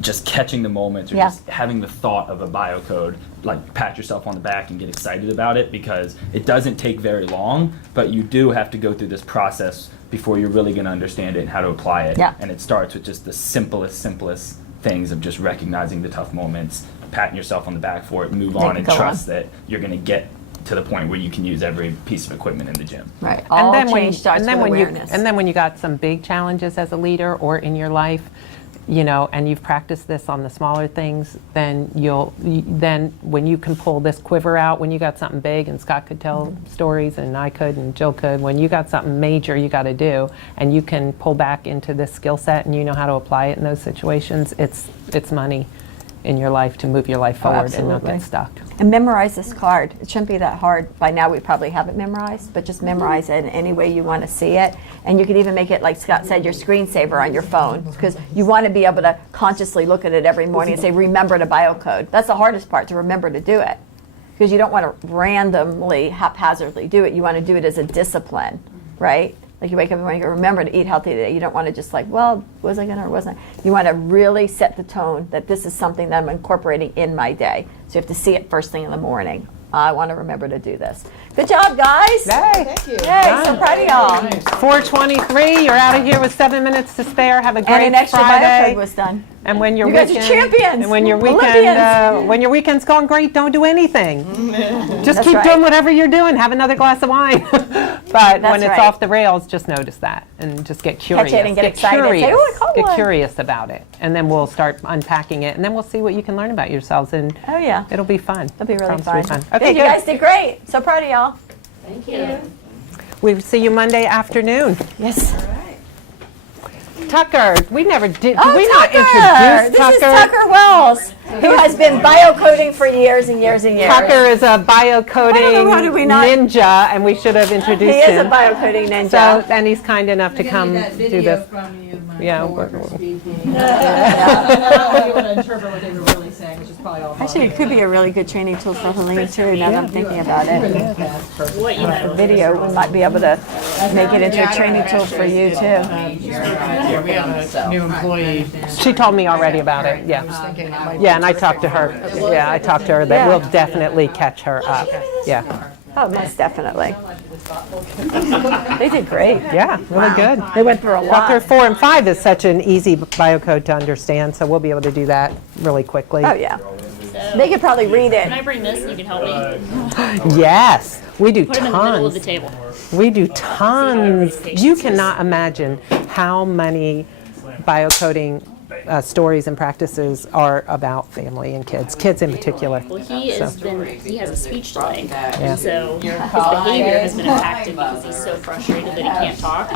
just catching the moments or Yeah. just having the thought of a biocode, like pat yourself on the back and get excited about it, because it doesn't take very long, but you do have to go through this process before you're really going to understand it and how to apply it. Yeah. And it starts with just the simplest things of just recognizing the tough moments, patting yourself on the back for it, move on, it and go trust that you're going to get to the point where you can use every piece of equipment in the gym. Right. All change starts with when awareness. and then when you got some big challenges as a leader or in your life, and you've practiced this on the smaller things, then then when you can pull this quiver out, when you got something big, and Scott could tell stories, and I could, and Jill could, when you got something major you got to do, and you can pull back into this skill set, and you know how to apply it in those situations, it's money in your life to move your life forward and not absolutely. get stuck. And memorize this card. It shouldn't be that hard. By now we probably have it memorized, but just memorize it in any way you want to see it. And you could even make it, like Scott said, your screensaver on your phone, because you want to be able to consciously look at it every morning and say, remember to biocode. That's the hardest part, to remember to do it. Because you don't want to randomly, haphazardly do it. You want to do it as a discipline, right? Like you wake up in the morning, you go, remember to eat healthy today. You don't want to just like, well, was I going to or wasn't I? You want to really set the tone that this is something that I'm incorporating in my day. So you have to see it first thing in the morning. I want to remember to do this. Good job, guys. Hey, Thank you. Yay, so proud of y'all. 4:23. You're out of here with 7 minutes to spare. Have a And great an extra Friday. biocode was done. And when your You guys are weekend, champions, and when your Olympians. when your weekend's going great, don't do anything. Just That's keep right. doing whatever you're doing. Have another glass of wine. But when it's right. off the rails, just notice that and just get curious. it and get excited. Say, Curious. "Ooh, I caught Get one." curious about it, and then we'll start unpacking it, and then we'll see what you can learn about yourselves, and Oh, yeah. it'll be fun. It'll be really Promise to fun. be Okay, Good, you good. guys did great. So proud of y'all. Thank you. We see you Monday afternoon. Yes. Tucker, we never did. Oh, Did we not Tucker! introduce This is Tucker? Tucker Wells, who has been biocoding for years and years and years. Tucker is a biocoding how did we not- ninja, and we should have He introduced is a him. biocoding So, ninja. and he's kind enough to come do this. from you, my Yeah, coworker we're- speaking. I don't want to interpret what they were really saying, which is probably all. Actually, it could be a really good training tool for Helene too, now that I'm thinking about it. What you know. Video, we might be able to make it into a training tool for you too. Yeah, we have a new employee. She told me already about it, yeah. Yeah, and I talked to her. Yeah, I talked to her that we'll definitely catch her up. Yeah, Oh, most definitely. They did great. yeah, really good. They went through a Chapter lot. 4 and 5 is such an easy biocode to understand, so we'll be able to do that really quickly. Oh, yeah. They could probably read Can I it. bring this? You can help me. Yes, we do Put them in the middle of the tons. table. We do tons. patience You is. cannot imagine how many biocoding stories and practices are about family and kids in particular. Well, he So. has a speech delay, Yeah. and so his behavior has been impacted because he's so frustrated that he can't talk.